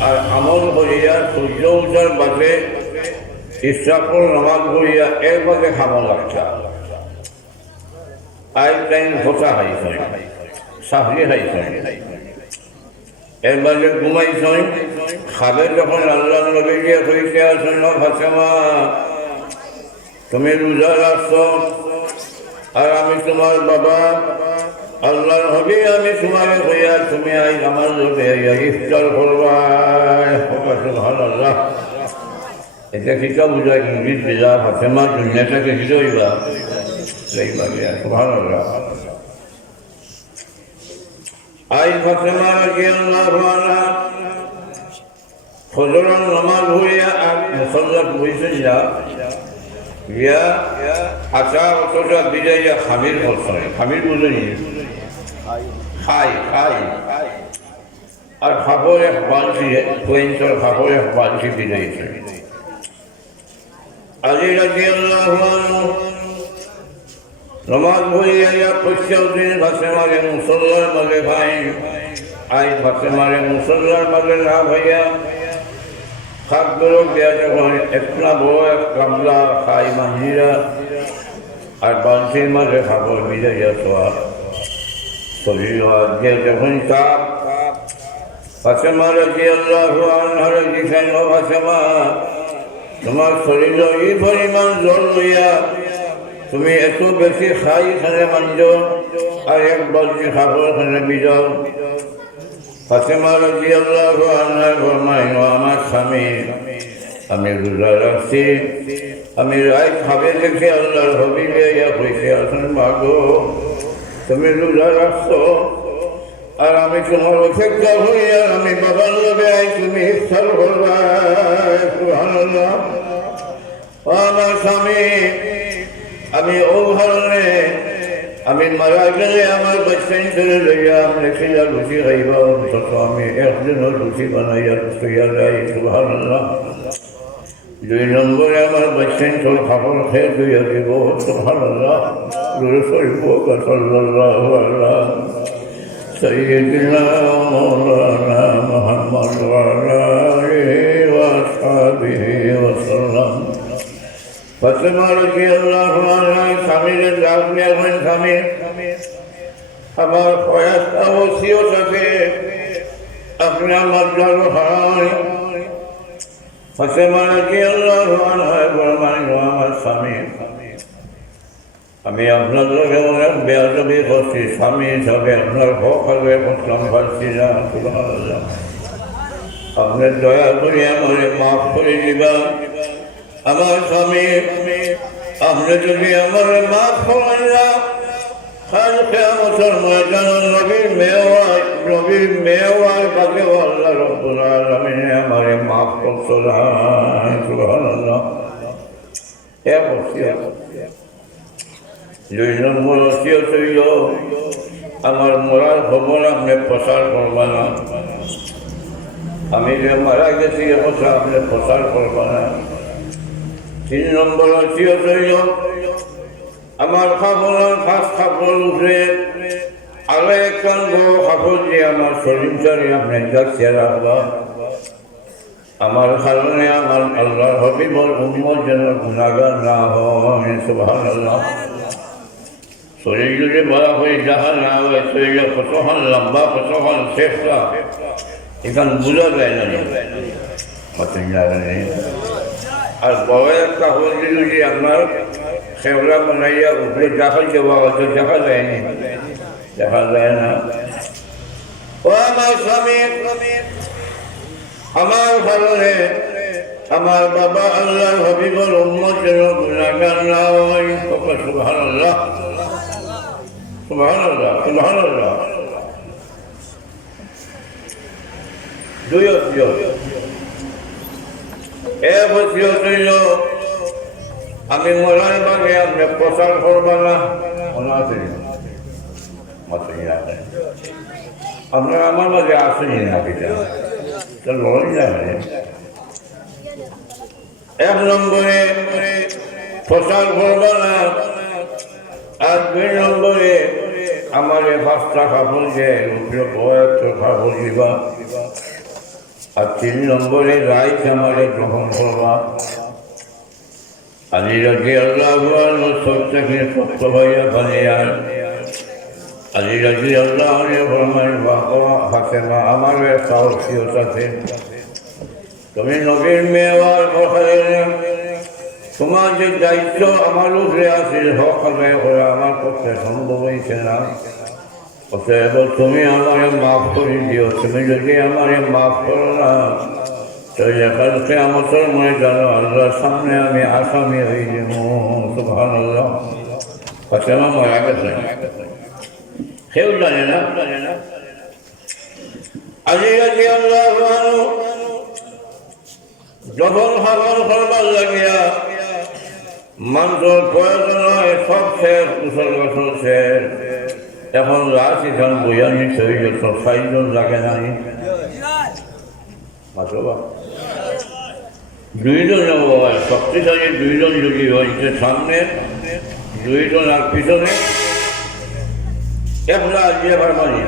আর আমল করিয়া সূর্য উঠার বাদে ইশরাকুল নামাজ পড়িয়া এর বাদে খাওয়া লাগছে আই টাইম ফোটা খাইছে সাহরি খাইছে এর বাদে ঘুমাইছে খাবে যখন আল্লাহ নবী গিয়ে কইতে আসেন ফাতেমা তুমি রোজা রাখছো আর আমি তোমার বাবা আল্লাহর হাবিব আমি তোমারে কইয়া তুমি আই আমার লোকে ইফতার করবা সুবহানাল্লাহ এটা কিটা বুঝায় ইংলিশ বিজা ফাতেমা দুনিয়াটাকে হিরোইবা সুবহানাল্লাহ আই ফাতেমা রাদিয়াল্লাহু আনহা ফজরের নামাজ হইয়া আর মুসাল্লাত বইছে ইয়া আশা অতটা বিজয়া খামির বলছে খামির বুঝলি খাই আর খাবার এক বালতি কোয়েঞ্চর খাবার এক বালতি বিজয়ছে আলী রাদিয়াল্লাহু আনহু নামাজ পড়িয়া পশ্চিম ফাতেমারে মুসল্লার মাঝে ভাই আই ফাতেমারে মুসল্লার মাঝে না ভাইয়া খাদ্যর দেওয়া যখন একটা বড় এক গামলা খাই মাহিরা আর বালতির মাঝে খাবার বিজয়া ছোয়া শরীর দিয়ে যখন চাপ ফাতেমা রাদিয়াল্লাহু আনহা দিছেন ও ফাতেমা তোমার শরীর এই পরিমাণ জল লইয়া তুমি এত বেশি খাই খানে মানজ আর এক বালতি খাবার খানে বিজাও ফাতেমা রাদিয়াল্লাহু আনহা ফরমায় আমার স্বামী আমি রোজা রাখছি আমি রাত খাবে দেখে আল্লাহর হাবিবে ইয়া কইছে আসেন মাগো তুমি রোজা রাখছো আর আমি তোমার অপেক্ষা হইয়া আমি বাবার লোভে আই তুমি ইফতার করবা সুবহানাল্লাহ আমার স্বামী আমি ও ধরনে আমি মারা গেলে আমার বাচ্চাই ছেড়ে লইয়া আপনি খিলা লুচি খাইবা অন্তত আমি একদিনও লুচি বানাইয়া তৈয়া যাই সুবহানাল্লাহ দুই নম্বরে আমার বাচ্চাই তোর খাবার খেয়ে দুইয়া দিব সুবহানাল্লাহ সাল্লাল্লাহু আলা সাইয়্যিদিনা মাওলানা মুহাম্মদ ওয়া আলা আলিহি ওয়া আসহাবিহি ওয়া সাল্লাম ফাতেমা রাদিয়াল্লাহু আনহা স্বামীর ডাক নিয়ে বলেন স্বামী আমার প্রয়াসটা ওসিয়ত আছে আপনি আমার জল হয় ফাতেমা রাদিয়াল্লাহু আনহা ফরমান, ও আমার স্বামী, আমি আপনার লোকে অনেক বেয়াদবি করছি, স্বামী হিসাবে আপনার হক আদায় করতাম পারছি না। সুবহানাল্লাহ, আপনি দয়া করে আমার মাফ করে দিবা। আমার স্বামী, আপনি যদি আমার মাফ করেন না, কাল কিয়ামতের ময়দানে নবীর মেওয়ার কাছে আল্লাহ রাব্বুল আলামিন আমারে মাফ করতে না। সুবহানাল্লাহ। এক ওসিয়ত। 2 নম্বর ওসিয়ত হইল, আমার মরার খবর আপনি প্রচার করবেন না। আমি যে মারা গেছি এ কথা আপনি প্রচার করবেন না। 3 নম্বর ওসিয়ত হইল, আমার কাপড় উঠে আরো একখান বড় কাপড় দিয়ে আমার শরীরটারে আপনি গাছিয়ে রাখবা। আমার কারণে আমার আল্লাহর হাবিবুর উম্মত যেন গুনাহগার না হয়। সুবহানাল্লাহ। শরীর যদি বড় হয়ে যাহা না হয়, শরীরে কতক্ষণ লম্বা কতক্ষণ শেষটা এখান বোঝা যায় না। আর বড় একটা হলে যদি আপনার খেবলা বানাইয়া উপরে দেখাই দেওয়া হয়তো দেখা যায়নি, দেখা যায় না। ও আমার স্বামী, আমার কারণে আমার বাবা আল্লাহর হাবিবুর উম্মত যেন গুনাহগার না হয়। সুবহানাল্লাহ, সুবহানাল্লাহ, সুবহানাল্লাহ। 2 ওসিয়ত। এক ওসিয়ত হইল, আমি মরার বাগে আপনি প্রচার করবেন না। আপনার আমার মাঝে আসেনি না পিতা, লড়াই যাবে। 1 নম্বরে প্রচার করবে না। আর 2 নম্বরে আমার 5টা কাপড় যে উপরে বয়ত্র কাপড় দিবা। আর 3 নম্বরে রাইট আমারে গ্রহণ করবা। আলী রাদিয়াল্লাহু আনহু সত্যকে সত্য ভাইয়া বানিয়ার। আলী রাদিয়াল্লাহু আনহু ফরমান, বাবা ফাতেমা, আমার একটা ওসিয়ত আছে, তুমি নবীর মেওয়ার ঘরে তোমার যে দায়িত্ব আমার উপরে আছে, হক আদায় করা আমার পক্ষে সম্ভব হয়েছে না। অতএব তুমি আমারে মাফ করে দিও। তুমি যদি আমারে মাফ করো না, তাহলে কাল কিয়ামতের ময়দানে আল্লাহর সামনে আমি আসামি হয়ে যাব। সুবহানাল্লাহ। ফাতেমা মারা গেছে, কেউ জানে না। আলী রাদিয়াল্লাহু আনহু যখন হামল করবার লাগিয়া মানুষের প্রয়োজন হয়, সব শেষ, কুশল গোসল শেষ, এখন লাশ এখান বইয়া নিতে হয়ে 6 জন লাগে নাই। 2 জন হয়, শক্তিশালী 2 জন যদি হয়েছে, সামনে 2 জন আর পিছনে একলা দিয়ে মানি।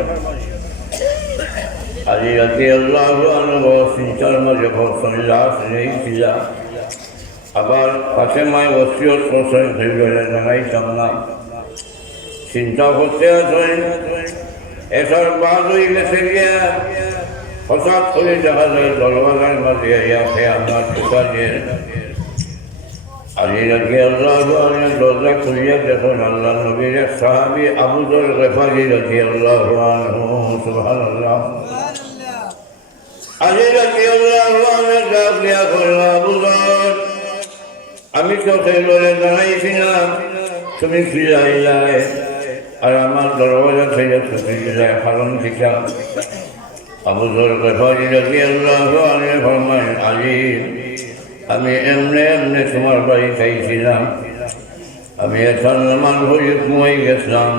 আলী রাদিয়াল্লাহু আনহু চিন্তার মাঝে বলছেন, লাশ নেই ছিল। আবার ফাতেমায় ওসিয়ত করছেন, সেগুলো জানাইতাম না। চিন্তা করতে আছেন, এসার বাদ হয়ে গেছে গিয়া হঠাৎ করে দেখা যায় দরবাজার মাঝে আপনার ঢোকা দিয়ে আলী রাদিয়াল্লাহু আনহু দরজা খুলিয়া দেখুন আল্লাহ নবীর এক সাহাবী আবু যর গফারী রাদিয়াল্লাহু আনহু। সুবহানাল্লাহ। আলী রাদিয়াল্লাহু আনহু ডাক দিয়া কইল, আবু যর, আমি তো খেলোরে জানাইছিলাম তুমি ফিরাইলাই, আর আমার দরবাজা থেকে ছুটি যায় কারণ শিখা। আবু যর গফারী রাদিয়াল্লাহু আনহু ফরমায়, আলী, আমি এমনি এমনি তোমার বাড়ি খাইছিলাম। আমি এখন নামাজ পড়ে ঘুমাই গেছিলাম,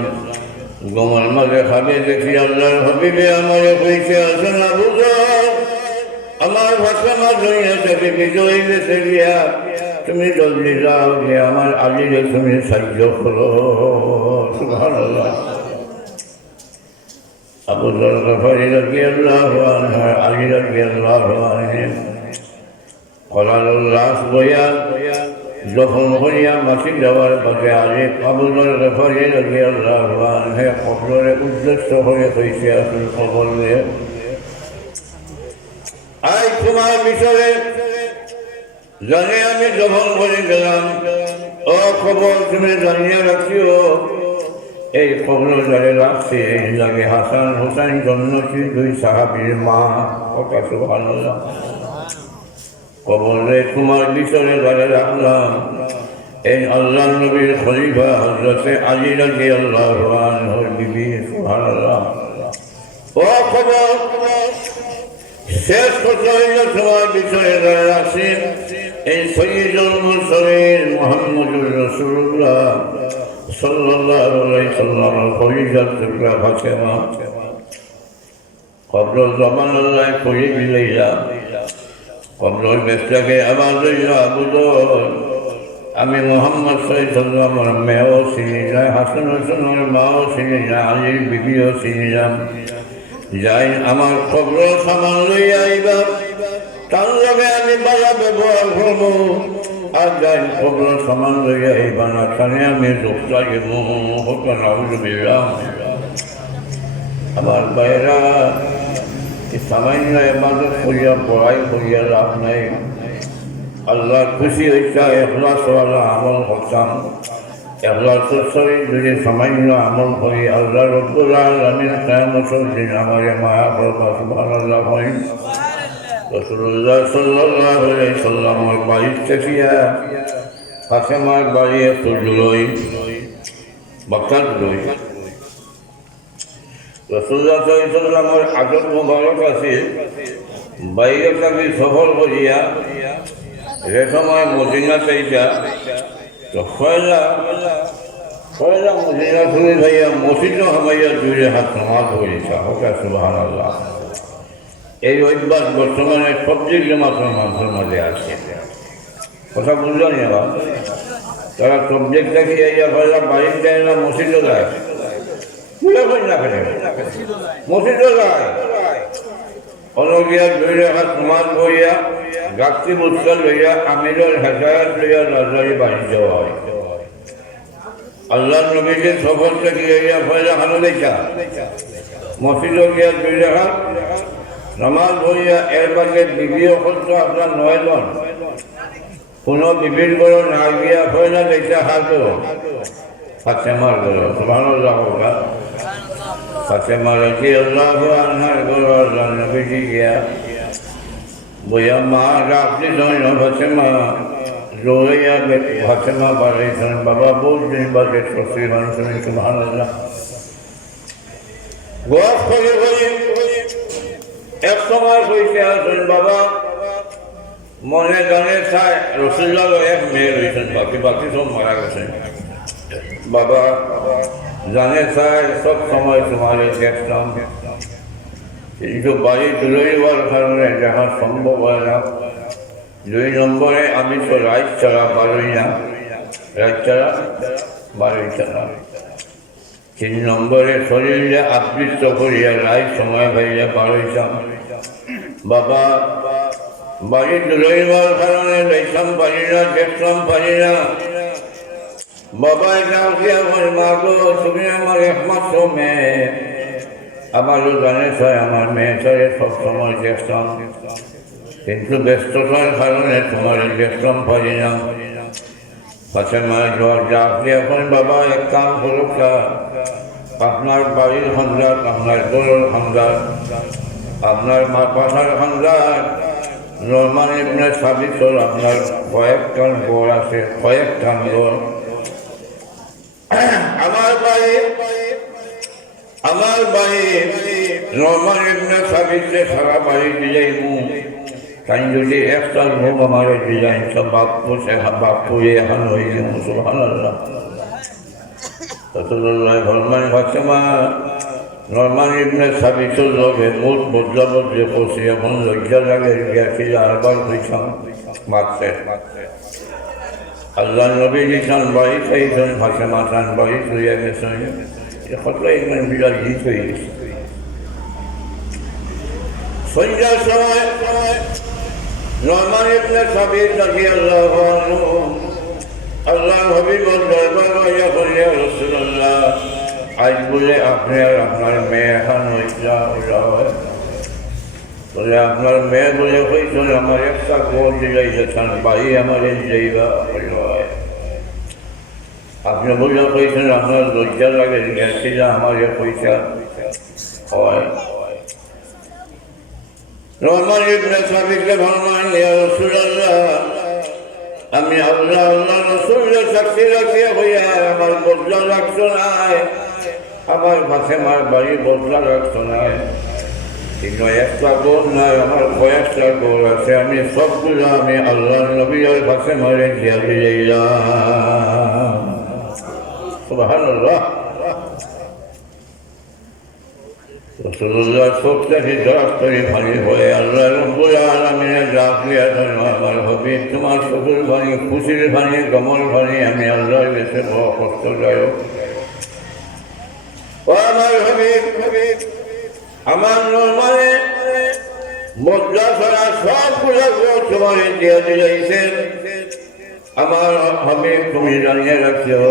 ঘুমের মাঝে খাবে দেখি আল্লাহর হাবিবে আমারে কইছে, আছেন আবু যর, আমার ফাতেমা দুনিয়া থেকে বিজয় গেছে গিয়া, তুমি জলদি যাও গিয়ে আমার আলীরে তুমি সাহায্য করো। সুবহানাল্লাহ। আবু যর গফারী রাদিয়াল্লাহু আনহু আলী রাদিয়াল্লাহু আনহু কলার লাশ বইয়া যখন হইয়া মাটি দেওয়ার পথে আলী আবু যর গফারী রাদিয়াল্লাহু আনহু কবরের উদ্দেশ্য হয়ে হয়েছে আসল কবর নিয়ে, আজ তোমার বিষয়ে জানে আমি যখন বলে গেলাম ও খবর তুমি জানিয়ে রাখিও এই খবর যারে রাখছে এই জায়গায় হাসান হোসেন জন্মটি দুই সাহাবীর মা কথা সুবহানাল্লাহ কবরে তোমার ভিতরে যারে রাখলাম এই আল্লাহ নবীর খলিফা হযরতে আলী রাদিয়াল্লাহু আনহুর বিবি সুবহানাল্লাহ ও খবর শেষ কথা হইল তোমার ভিতরে যারে রাখছেন এই সৈয়দুল মুরসালিন মুহাম্মদুর রাসূলুল্লাহ সাল্লাল্লাহু আলাইহি সাল্লাম খলিফাত টুকরা ফাতেমা কবরুল জামান আল্লাহ খুলি বিলাইলা কবরুল বেস্তাকে আবার লইলা আবুদর আমি মোহাম্মদ সাল্লাল্লাহু মেয়েও চিনি না হাসান হোসেনের মাও চিনি না আলীর বিবিও চিনি না যাই আমার কবর সামান লইয়া আইবা তার লগে আমি বালা ব্যবহার করবো আর যাই কবর সামান লইয়া আইবা না তাহলে আমি যোগটা গেব হোক নাউজুবিল্লাহ আমার বাইরা সামান্য ইবাদত করিয়া পড়াই করিয়া লাভ নাই আল্লাহ খুশি হইতা ইখলাসওয়ালা আমল করতাম ইখলাসের সহিত যদি সামান্য আমল করি আল্লাহ রব্বুল আলামিন কিয়ামতের দিন আমাকে মায়া করবা সুবহানাল্লাহ কইন রাসূলুল্লাহ সাল্লাল্লাহু আলাইহি সাল্লামের বাড়ি থেকে ফাতেমার বাড়ি একটু দূরই মক্কার দূরই রাসূলুল্লাহ সাল্লাল্লাহু আলাইহি সাল্লামের আদব মুবারক আছে বাইরে থেকে সফর করিয়া যে সময় মদিনা চাইতা তো পয়লা মদিনা শুনে ভাইয়া মসজিদও হামাইয়া জুড়ে হাত নামাজ পড়েছে হোক সুবহানাল্লাহ এই অভ্যাস বর্তমানে সবচেয়ে জামাতের মানুষের মাঝে আছে কথা বুঝলেন এবার তারা সবজেক্ট দেখিয়ে পয়লা বাড়ি যায় না মসজিদও যায় মসজিদও যায় অলগিয়া জুড়ে হাত নামাজ পড়িয়া গাছটি বুঝতে লইয়া আমিরের হেদায়ত লইয়া রাজবাড়ি বাড়ি যাওয়া হয় আল্লাহ নবীকে সফর থেকে গিয়া পয়লা হানো দেখা মসজিদে গিয়া দুই রাকাত নামাজ পড়িয়া এর বাদে বিবিও করতো আপনার 9 জন কোনো বিবির ঘরে না গিয়া পয়লা দেখা হাতো ফাতেমার ঘরে সুবহানাল্লাহ ফাতেমা রাদিয়াল্লাহু আনহার ঘরে আল্লাহ নবীজি গিয়া বইয়া মা রাখলি ধন্য ফাতেমা রোয়া ফাতেমা বাড়াইছেন বাবা বলছেন বাজে সত্যি মানুষের সুবহানাল্লাহ গোয়াস করে এক সময় কইতে আসেন বাবা মনে জানে চাই রাসূলুল্লাহ এক মেয়ে রয়েছেন বাকি সব মারা গেছেন বাবা জানে চাই সব সময় তোমার দেখতাম কিন্তু বাড়ি দূরে হওয়ার কারণে দেখা সম্ভব হয় না 2 নম্বরে আমি তো রাত ছাড়া বাড়ি না 3 নম্বরে শরীরে আবৃত করিয়া রাত সময় ভাইয়া বাড়িতাম বাবা বাড়ি দূরে হওয়ার কারণে দেখতাম পারি না দেখতাম পারি না বাবা এটা আমার মা গো তুমি আমার একমাত্র মেয়ে আমারও জানে চাই আমার মেয়েটারে সবসময় দেখতাম কিন্তু ব্যস্ততার কারণে তোমার দেখতাম পারি না ফাতেমা জবাব আপনি এখন বাবা এক কাম করুক আপনার বাড়ির হামদার আপনার গরুর হামদার আপনার মা পাশার হামদার নোমান ইবনে সাবিতর আপনার কয়েকটান গোড় আছে কয়েকটান গোড় আমার বাড়ি নোমান ইবনে সাবিতে সারা বাড়ি দিলেই মুখ তাই যদি একটা ঘুম আমার ডিজাইন সব বাপু এখন হয়ে গেল সুবহানাল্লাহ রাসূলুল্লাহ ফরমান ফাতেমা নোমান ইবনে সাবিতের লগে মুখ বদলাবদলি করছে এখন লজ্জা লাগে গেছে আরবার হইতাম মারতে আল্লাহ নবী লিখান বাড়ি চাইছেন ফাতেমা খান বাড়ি লইয়া গেছেন কত এখানে বিরাট গীত হয়ে গেছে সন্ধ্যার সময় নোমান ইবনে সাবিত রাদিয়াল্লাহু আনহু আল্লাহর হাবিবের দরবারে ইয়া বললেন রাসূলুল্লাহ আজ বলে আপনি আর আপনার মেয়ে এখন হইলা বলে আপনার মেয়ে বলে হয়েছিল আমার একটা গোল দিলাইছেন বাড়ি আমার এই যাইবা আপনি বলে হয়েছেন আপনার লজ্জা লাগে গেছি যে আমার এ পয়সা হয় রহমান ইবনে সাবিককে ফরমান ইয়া রাসূলুল্লাহ আমি আল্লাহ আল্লাহ রাসূলের সাক্ষী রাখিয়া হইয়া আমার বদলা রাখছো নাই আমার ফাতেমার বাড়ি বদলা রাখছো নাই কিন্তু একটা গোল নাই আমার কয়েকটা গোল আছে আমি সবগুলো আমি আল্লাহ নবী আর ফাতেমারে দিয়া দিলাম সুবহানাল্লাহ রাসূলুল্লাহ সবটাকে জবাব করে ভারী হয়ে আল্লাহ রব্বুল আলামিনের ডাক দিয়া আমার হাবিব তোমার সকল ভারী খুশির ভারী গমল ভারী আমি আল্লাহর কাছে বড় কষ্টদায়ক ও আমার হাবিব আমার নরমানে মুদ্রা ছাড়া সবগুলো তোমার দিয়া দিয়েছেন আমার হাবিব তুমি জানিয়ে রাখিও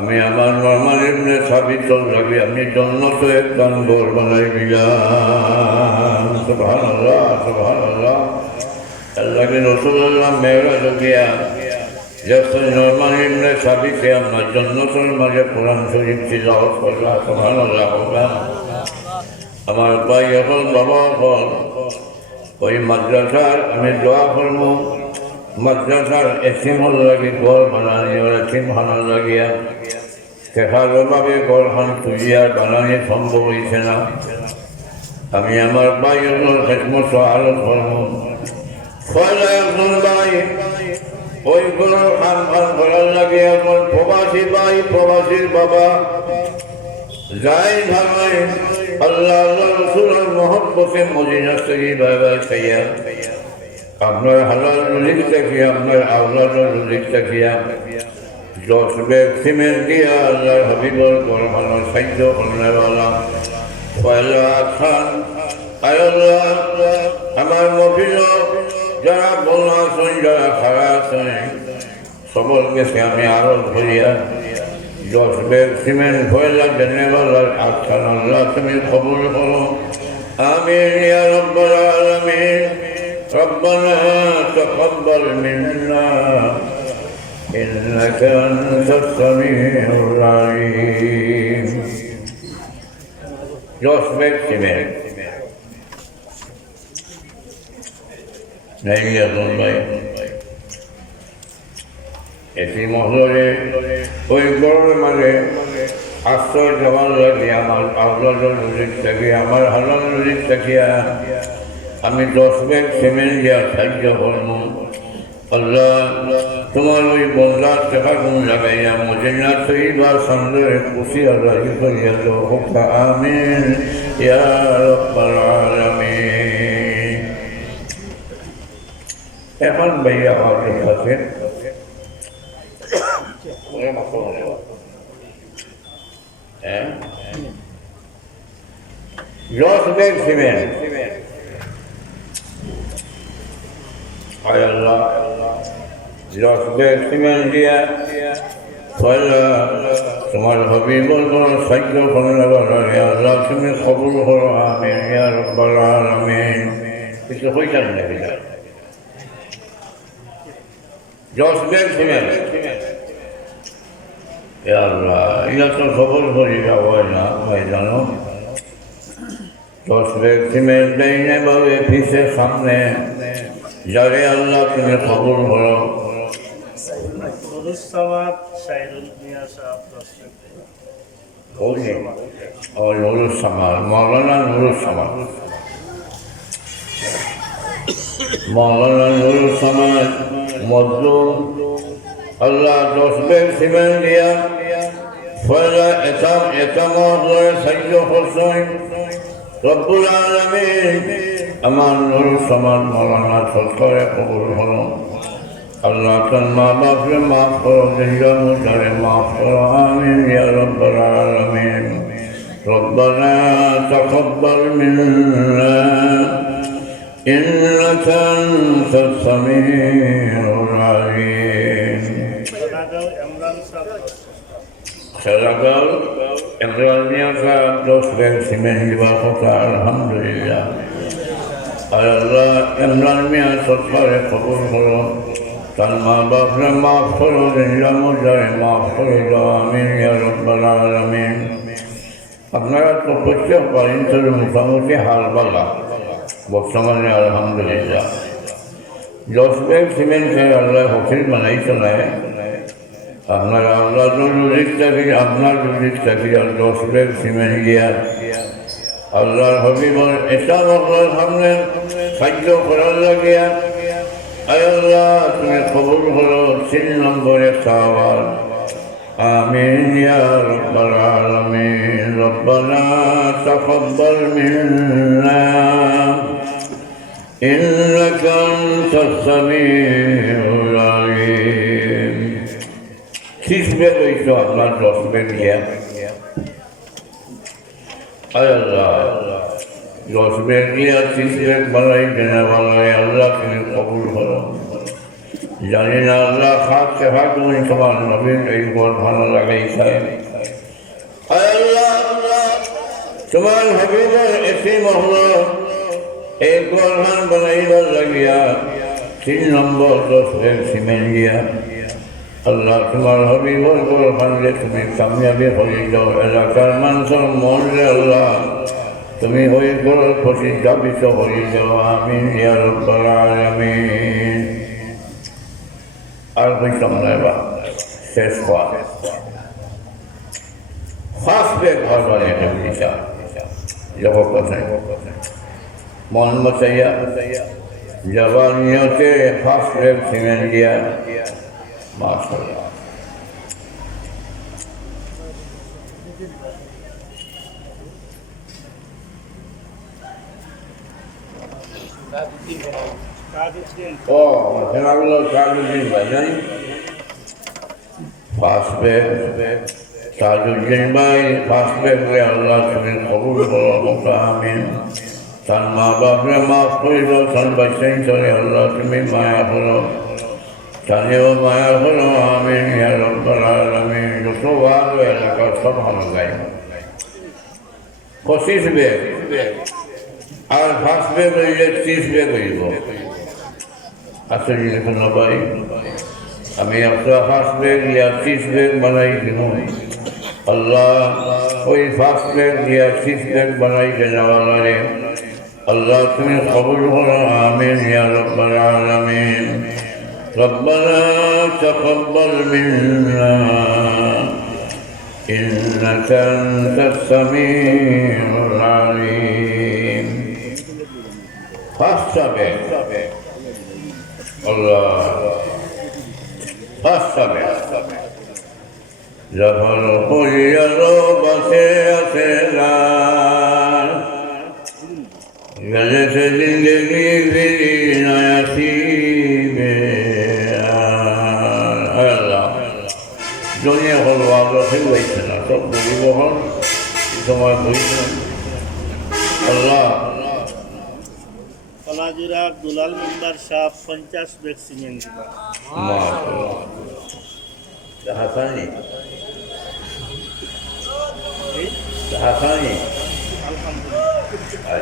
আমি আমার নরমাল ইবনে সাবিত লাগি আমি জন্নত একজন গোল বানাই দিলাম সুবহানাল্লাহ সুবহানাল্লাহ আল্লাহকে রাসূলুল্লাহ মেরাজ গিয়া যখন নরমাল ইবনে সাবিতকে আমার জন্নতের মাঝে কোরআন শরীফ তিলাওয়াত করলা সুবহানাল্লাহ আমার ভাই এখন বাবা হল ওই মাদ্রাসার আমি দোয়া করবো মাদ্রাসার এসিমল লাগি ঘর বানানি ওর এসিম হানার লাগিয়া শেখারভাবে ঘরখান তুলিয়া বানানি সম্ভব হয়েছে না আমি আমার ভাই ওর খেসমত আরত করবো ফলে একজন ভাই ওই ঘরের খান খান করার লাগে এখন প্রবাসী ভাই প্রবাসীর বাবা যাই ধামাই আল্লাহ আল্লাহ রসুলের মহব্বতে মদিনা থেকে বাবা খাইয়া আপনার হালাল রুজিক থাকিয়া আপনার আওলাদের রুজিক থাকিয়া 10 ব্যাগ সিমেন্ট দিয়া আল্লাহর হাবিবর গরমানোর সাহায্য করনেওয়ালা পয়লা খান আল্লাহ আমার মফিল যারা বলা আছেন যারা খারাপ আছেন সবল গেছে আমি আরো ধরিয়া 10 ব্যাগ সিমেন্ট পয়লা দেনেওয়ালার আখ্যান আল্লাহ তুমি কবুল করো আমিন ইয়া রাব্বাল আলামিন ربنا تقبل منا إنك أنت السميع العليم Just maximum नहीं अदुल भाई ऐसी महलोरे कोई गौर मारे आश्रय जवान लगी আমার আল্লাহর রুজিক থেকে আমার হালাল রুজিক থেকে আমি 10 ব্যাগ সিমেন্ট দিয়া সাহায্য করব আল্লাহ তোমার ওই বন্দার টাকা গুণ লাগাইয়া মদিনা তৈবা সামনে খুশি আল্লাহ করিয়া দাও হোক আমিন ইয়া রাব্বাল আলামিন এখন ভাইয়া আমাদের কাছে হ্যাঁ 10 bag cement Ay Allah, los vecinos dia, falla, tomar habibul con sayo con la barra, Allah que me kabul karo, amin ya rabbal alamin. Eso hoy ya no vida. Los vecinos, ya Allah, ya to kabul kari ya wala, wala no. Los vecinos deine babe pise samne. যারে আল্লাহ তুমি কবুল করো নুরুস সামাদ মৌলানা নুরুস সামাদ মজলুম আল্লাহ 10 bag cement দিয়া ফয়লা এতামত সাহায্য করছেন রব্বুল আলামিন আমার নুরুস সামাদ মৌলানা সরকারে কবুল হলো আল্লাহ তার মা বাপকে মাফ করো জিন্দা মুর্দারে মাফ করো আমিন ইয়া রাব্বাল আলামিন ربنا تقبل منا إنك أنت السميع العليم Sadaqal Imran Miya Sahab 10 bag cement di bawah kota Alhamdulillah আল্লাহ ইমরান মিয়া সরকারে কবুল করো তার মা বাপরে মাফ করো নিজামুদ্দারে মাফ করে দাও আমিন ইয়া রাব্বাল আলামিন আপনারা তো প্রত্যেক পারিন্তর মোটামুটি হালবালা বর্তমানে আলহামদুলিল্লাহ 10 ব্যাগ সিমেন্টের আল্লাহ হোটেল বানাইতে নাই আপনারা আল্লাহ আপনার রুজিক থাকি আর 10 ব্যাগ সিমেন্ট গিয়া আল্লাহর হবিবর এটা আল্লাহর সামনে খাদ্য করার লাগিয়া আয় আল্লাহ তুমি কবুল করো 3 নম্বরে খাওয়ার আমিন ইয়া রাব্বাল আলামিন রব্বানা তাকাব্বাল মিন্না ইন্নাকা আনতাস সামিউল আলিম শিখবে তো আপনার 10 ব্যাগ গিয়া আয় আল্লাহ 10 ব্যাগ গিয়া 30 ব্যাগ বানাই দেনা বানাই আল্লাহ তুমি কবুল করো জানি না আল্লাহ খাক সেবা তুমি তোমার নবীর এই ঘর ভালো লাগাইছে আয় আল্লাহ তোমার হাবিবের এসে মহল্লা এই ঘর বানাইবার লাগিয়া 3 নম্বর 10 ব্যাগ সিমেন্ট গিয়া আল্লাহ তোমার হবিবর ঘর ভাঙলে তুমি কামিয়াবি হয়ে যাও এলাকার মানুষের মন রে আল্লাহ তুমি ওই ঘরের প্রতি যাবিত হয়ে যাও আমিন ইয়া রাব্বাল আলামিন আর কইতাম না এবার শেষ হওয়া ফার্স্ট ব্যাগ ঘর বানিয়ে দিয়েছা জবাব কথা মন মচাইয়া জবাব নিয়তে ফার্স্ট ব্যাগ সিমেন্ট দিয়া মাশাআল্লাহ ও সেনাগুলো তাজউদ্দিন ভাই জানি ফার্স্ট ব্যাগ তাজউদ্দিন ভাই ফার্স্ট ব্যাগ আল্লাহ তুমি কবুল করো আমিন তার মা বাপরে মাফ করে দাও তার বাচ্চাই চলে আল্লাহ তুমি মায়া করো তাদেরও মায়া করো আমিন ইয়া রাব্বাল আলামিন যত ভালো এলাকা সব ভালো যায় 25 ব্যাগ আর ফার্স্ট ব্যাগ হইলে 30 ব্যাগ হইব আসলে এখন ভাই আমি আপনার ফার্স্ট ব্যাগ ইয়া 30 ব্যাগ বানাই দিব আল্লাহ ওই ফার্স্ট ব্যাগ ইয়া 30 ব্যাগ বানাই দেওয়ালা রে আল্লাহ তুমি কবুল করো আমিন ইয়া রাব্বাল আলামিন ربنا تقبل منا إنك أنت السميع العليم فاستبع الله فاستبع زفر قل بصيرتنا جلس زندگی فینا یسیم দুনিয়া হল আগ্রহে হয়েছে না সব পরিবহন সময় হয়েছে আল্লাহ কলাজুরা দুলাল মেম্বার সাহেব 50 ব্যাগ সিমেন্ট দিবা মাশাআল্লাহ হাসানি হাসানি আলহামদুলিল্লাহ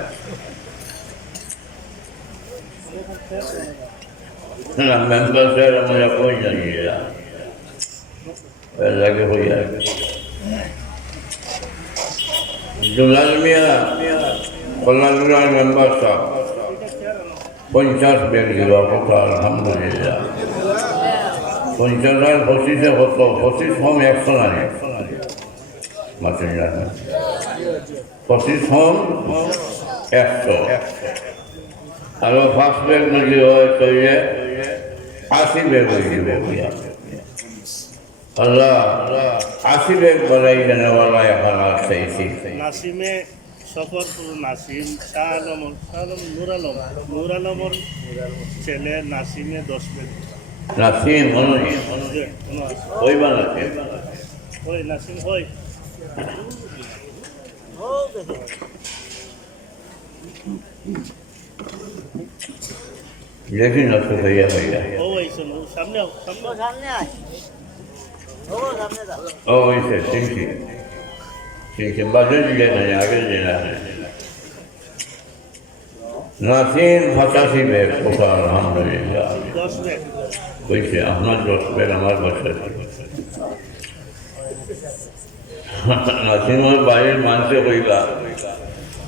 না মেম্বার সাহেব আমরা কই জানি না lagi hoya দুলাল মিয়া কলাজুরা মেম্বার সাহেব 50 ব্যাগ দিল আলহামদুলিল্লাহ 50 আর 25 কত 25 হোম 100 আনে মাশাআল্লাহ 25 হোম 100 আর ফার্স্ট ব্যাগ যদি হয় তো 80 ব্যাগ হয়ে যাবে আল্লাহ 80 ব্যাগ বানাই দেনে वाला এখন আছে নাসিমে সফরপুর নাসিম শাহ আলম নূর আলমর ছেলে নাসিমে 10 ব্যাগ নাসিম ওই বানাতে ওই নাসিম ওই দেখি না তো ভাইয়া ও এই সামনে আয় ও ওইসে ঠিক বাজে দিলে না আগে দিলে নাসির 85 ব্যাগ ওটা আলহামদুলিল্লাহ 10 ব্যাগ কইছে আপনার 10 ব্যাগ আমার বাসায় নাসিমের বাড়ির মানুষে কইবা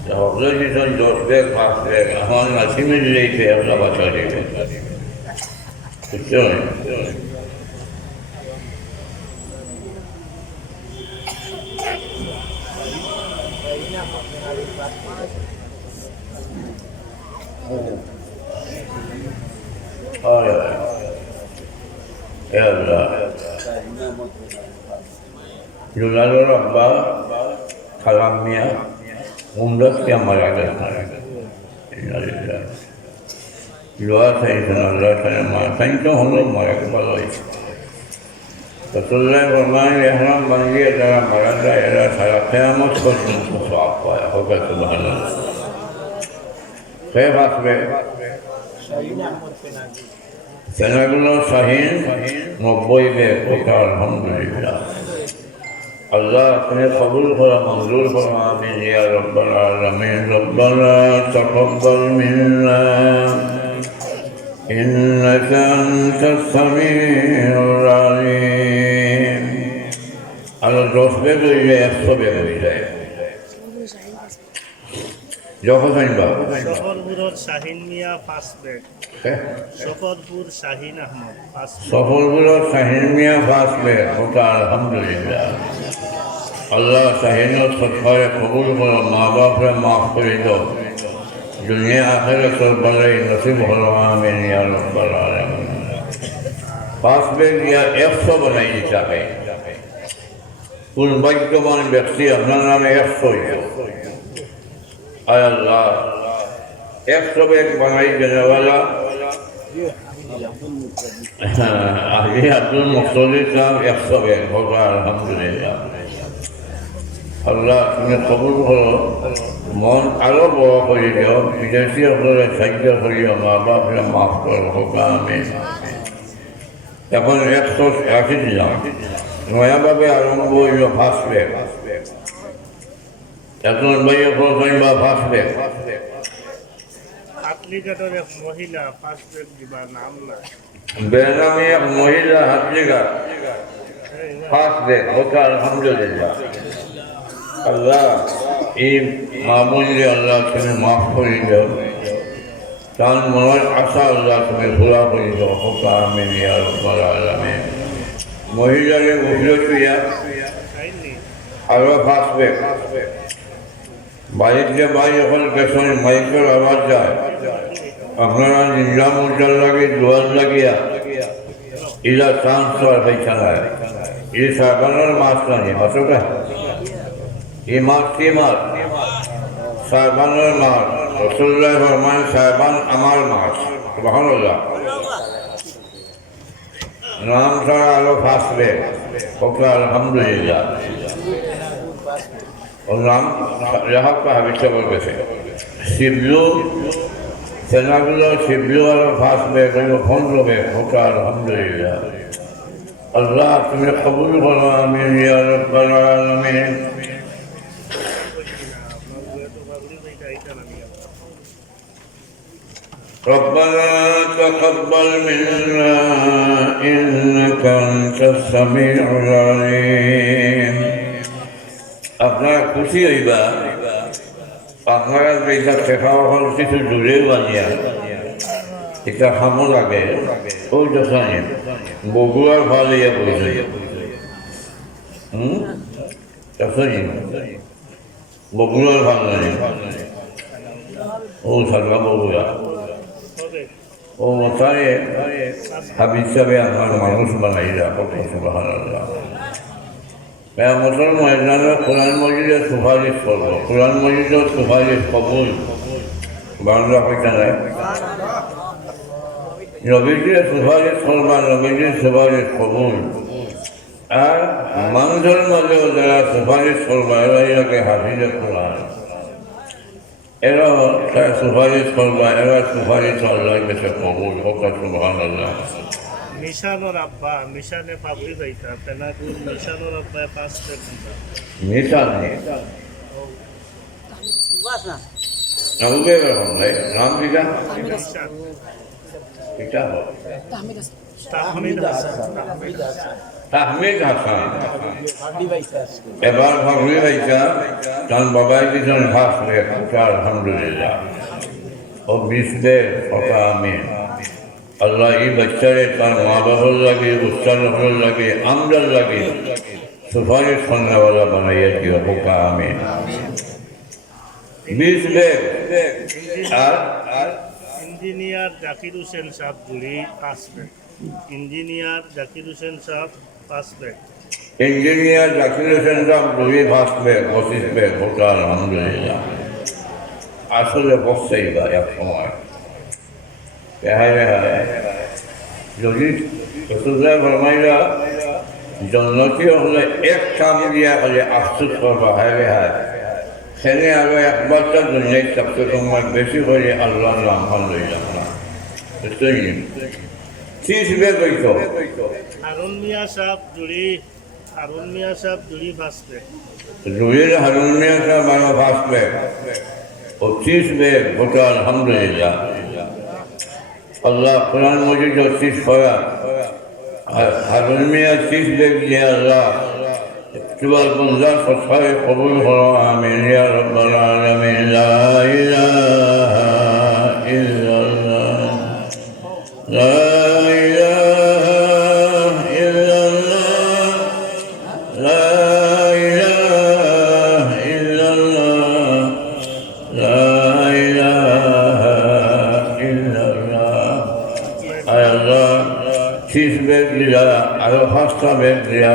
সকলে দিয়েছেন 10 ব্যাগ 5 ব্যাগ আমার নাসিমে দিলেইছে আপনার বাসায় দিবে বুঝছেন Julalur Abba Kalamia Mundas yang maraga Luar saya Allah saya maafkan itu honor maraga baloi Rasulullah firman ihram bagi adalah maraga ialah salah kiamat sesuatu apa ya hoga subhanallah saya fasbe Senagulo Sahin 90 bag ওটা আলহামদুলিল্লাহ আল্লাহ তুমি কবুল করো মঞ্জুর করো আমিন ইয়া রাব্বাল আলামিন রব্বানা তাকাব্বাল মিন্না ইন্নাকা আনতাস সামিউল আলিম আল্লাহ 10 ব্যাগ হইলে 100 ব্যাগ হয়ে যায় সফরপুর শাহিন মিয়া 5 ব্যাগ সফরপুর শাহিন আহমদ 5 সফরপুর শাহিন মিয়া 5 ব্যাগ ওটা আলহামদুলিল্লাহ আল্লাহ শাহিনের সৎকারে কবুল করো মা বাপরে মাফ করে দাও দুনিয়া আখিরাতের বালাই নসিব হলো আমিন ইয়া রাব্বাল আলামিন 5 ব্যাগ ইয়া 100 বানাই দিতে কোন ভাগ্যবান ব্যক্তি আপনার নামে 100 আয় আল্লাহ 100 ব্যাগ বানাই দেওয়ালা আগে আব্দুল মুক্তদির সাহেব 100 ব্যাগ হোক আলহামদুলিল্লাহ আল্লাহ তুমি কবুল করো মন আরো বড় করে দিও বিদেশি আপনারা সাহায্য করিও মা বাপরা মাফ করো হোক আমিন এখন 180 দিলাম নয়াভাবে আরম্ভ হইল 5 ব্যাগ এখন ভাইয়া প্রথম বা 5 ব্যাগ হাতলিঘাটের এক মহিলা 5 ব্যাগ দিবা নাম না বেনামি এক মহিলা হাতলিঘাট 5 ব্যাগ ওটা আলহামদুলিল্লাহ আল্লাহ এই মামুলি আল্লাহ তুমি মাফ করে দাও তার মনের আশা আল্লাহ তুমি পুরা করে দাও হোক আমিন ইয়া রাব্বাল আলামিন মহিলাকে উঠলে তুইয়া আরো 5 ব্যাগ বাড়িতে বাইরে যখন পেছনে মাইকের আওয়াজ যায় আপনারা নিজাম উজ্জ্বল লাগে জোয়ার লাগিয়া ইলা ট্রান্সফার হয়েছে এই সাবানের মাছ নানি অতটা এই মাছ কি মাছ সাবানের মাছ রসুল্লাহ ফরমান সাবান আমার মাছ সুবহানাল্লাহ নাম ছাড়া আলো ফাঁসবে ওকে আলহামদুলিল্লাহ ওর নাম রাহাত হাবিবটা বলতেছে শিবলু সেনাগুলো শিবলু আরো ফাঁসবে এগুলো 15 ব্যাগ ওকে আলহামদুলিল্লাহ আল্লাহ তুমি কবুল করো আমিন ইয়া রাব্বাল আলামিন ربنا تقبل منا إنك أنت السميع العليم আপনারা খুশি হইবা আপনারা যেটা শেখাও হল কিছু দূরে বানিয়া এটা খামো লাগে ওই দশানি বগুড়ার ভাল ইয়া বলছে দশানি বগুড়ার ভাল লাগে ও সারবা বগুড়া ও মতারে হাবিব সাহেব আমার মানুষ বানাইলা কত সুবহানাল্লাহ কেয়ামতের ময়দানে কোরআন মজিদের সুপারিশ করবো কোরআন মজিদের সুপারিশ কবুল বাংলা হইতে নাই নবীজির সুপারিশ করবা নবীজির সুপারিশ কবুল আর মানুষের মাঝেও যারা সুপারিশ করবা এরা ইয়াকে হাফিজে কোরআন এরা সুপারিশ করবা এরা সুপারিশ আল্লাহর কাছে কবুল হোক সুবহানাল্লাহ মিশানোর আব্বা মিশানে পাবলি হইতা তেনাগুল মিশানোর আব্বা 5 ব্যাগ দিবা মিশানে নামকে এবার হন ভাই নাম কিটা ইরশাদ কিটা হয় তাহমিদ হাসান তাহমিদ হাসান এবার ভাবলি ভাইটা তার বাবাই দিয়েছেন ফার্স্ট ব্যাগ আলহামদুলিল্লাহ ও মিসবে কথা আমিন আল্লাহ এই বাচ্চারে তার মা বাবার লাগে উচ্চার লাগে আমদার লাগে সুপারিশ করনেওয়ালা বানাইয়া দিও হোকা আমিন মিসবে আর ইঞ্জিনিয়ার জাকির হোসেন সাহেব জুড়ি 5 ব্যাগ ইঞ্জিনিয়ার জাকির হোসেন সাহেব 5 ব্যাগ ইঞ্জিনিয়ার জাকির হোসেন সাহেব জুড়ি ফার্স্ট ব্যাগ 25 ব্যাগ হোকা আলহামদুলিল্লাহ আসলে বসছেই বা এক সময় যদি রসুল্লাহ ফরমাইলা জন্নতি হলে এক কাম দিয়া হলে আফসোস করবা হায় হায় সেনে আরো একবারটা দুনিয়ায় সবচেয়ে তোমার বেশি করে আল্লাহর নাম লইলাম না ত্রিশ বেগ হইতো হারুন মিয়া সাহেব জুড়ি 5 ব্যাগ জুড়ির হারুন মিয়া সাহেব আরো ফার্স্ট ব্যাগ ও 30 ব্যাগ ওটা আলহামদুলিল্লাহ আল্লাহ কোরআন মজিদ 30 করা হারুন মিয়া 30 ব্যাগ দিয়ে আল্লাহ চুয়াল পঞ্চাশ সৎসায় কবুল করো আমিন ইয়া রাব্বাল আলামিন লা ইলাহা ইল্লাল্লাহ লা ইলাহা ইল্লাল্লাহ লা ইলাহা ইল্লাল্লাহ লা ইলাহা ইল্লাল্লাহ আয় আল্লাহ 30 ব্যাগ দিয়া আরো 5টা ব্যাগ দিয়া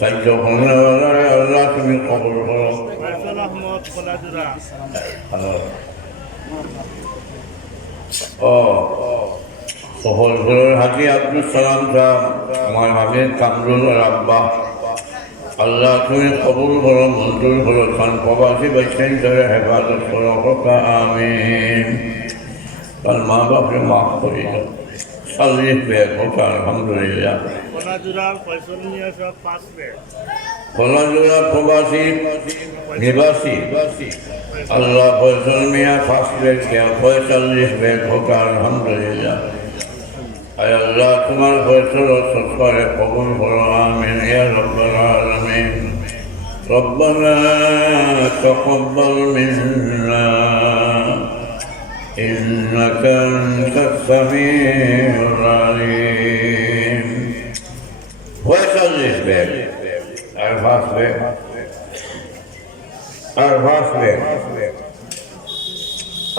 সাহায্য করনেওয়ালা আল্লাহ তুমি কবুল করো ফয়সাল আহমদ কোলাজুরা সফলপুরের হাজি আব্দুল সালাম সাহেব আমার হাজির কামরুল আব্বা আল্লাহ তুমি কবুল করো মঞ্জুর করো খান প্রবাসী বৈশ্বিক ধরে হেফাজত করো কথা আমিন তার মা বাপকে মাফ করি চল্লিশ ব্যাগ কথা আলহামদুলিল্লাহ কোলাজুরার ফয়সাল মিয়া সাহেব 5 ব্যাগ কোলাজুরা প্রবাসী নিবাসী আল্লাহ ফয়সাল মিয়া ফার্স্ট ব্যাগ দেয়া 45 ব্যাগ হোক আলহামদুলিল্লাহ আয় আল্লাহ তোমার ফয়সাল সৎকারে কবুল করো আমিন ইয়া রাব্বাল আলামিন ربنا تقبل منا إنك أنت السميع العليم ويصلي بك أرفع بك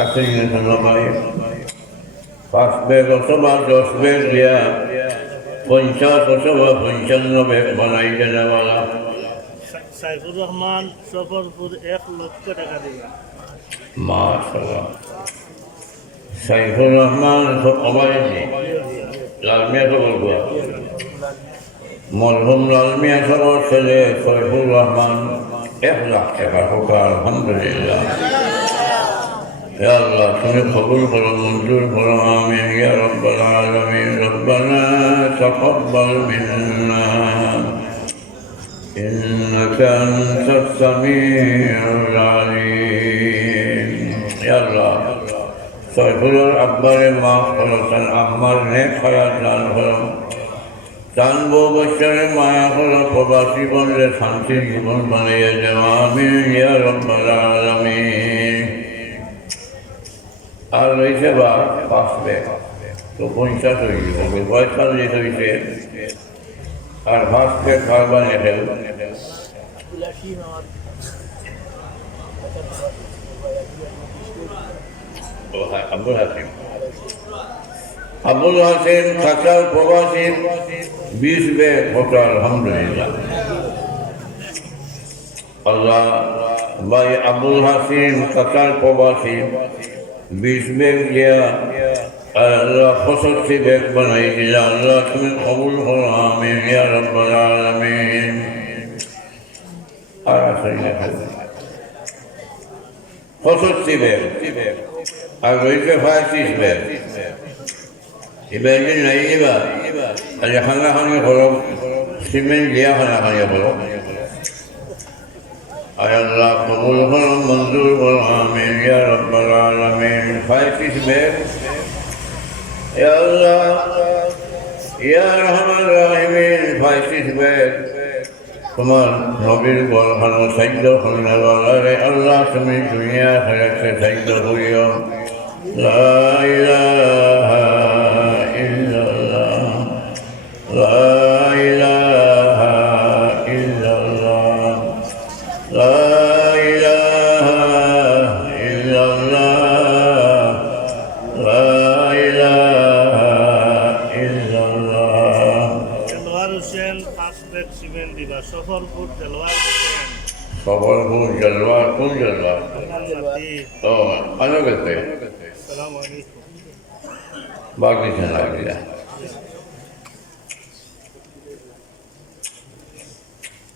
أسير الله ফার্স্ট ব্যাগ অথবা 10 ব্যাগ দিয়া 50 অথবা 55 ব্যাগ বানাই দেওয়ালা সাইফুর রহমান সফরপুর 1 লক্ষ টাকা দিবা মাশাআল্লাহ সাইফুর রহমান সবাইজি লালমিয়া তো বলবো মরহুম লালমিয়া সবার ছেলে সাইফুর রহমান 1 লাখ টাকা হোক আলহামদুলিল্লাহ يا الله তুমি কবুল করো মঞ্জুর করো আমিন ইয়া রাব্বাল আলামিন রব্বানা তাকাব্বাল মিন্না ইন্নাকা আনতাস সামিউল আলিম ইয়া আল্লাহ সাইফুলের আব্বারে মাফ করো তার আম্মার নেক হায়াত দান করো তার বউ বাচ্চারে মায়া করো প্রবাসী বনরে শান্তির জীবন বানিয়ে দেওয়া আমিন ইয়া রাব্বাল আলামিন আর রয়েছে বা 5 ব্যাগ তো 50 হয়ে যাবে 45 হয়েছে আর 5 ব্যাগ খাবার নেবে আব্দুল হাসিন কাঁচাল প্রবাসী 20 ব্যাগ হোটেল আলহামদুলিল্লাহ আল্লাহ ভাই আব্দুল হাসিন কাঁচাল প্রবাসী 20 ব্যাগ দিয়া আল্লাহ 65 ব্যাগ বানাই দিলা আল্লাহ তুমি কবুল করো আমিন ইয়া রাব্বাল আলামিন আর আসলে 65 ব্যাগ আর রয়েছে 25 ব্যাগ এবার নাই এবার আর খানাখানি করো সিমেন্ট দিয়া খানাখানি করো আয় আল্লাহ কবুল করো মঞ্জুর করো আমিন يا رب العالمين فايتش بك يا الله يا رحمن الرحيمين فايتش بك তোমার নবীর বলখানো সাইদ্য হইনা বলারে আল্লাহ তুমি দুনিয়া খেলাতে সাইদ্য হইও লা ইলাহা ইল্লাল্লাহ লা ইলাহা ইল্লাল্লাহ লা ইলাহা ইল্লাল্লাহ লা ইলাহা ইল্লাল্লাহ Delwar Hossain first back cement দিবা সফরপুর দেলোয়ার হোসেন সফরপুর জলওয়া কোন জলওয়া ও আনো গেছে আসসালামু আলাইকুম বাকি জানা গেলা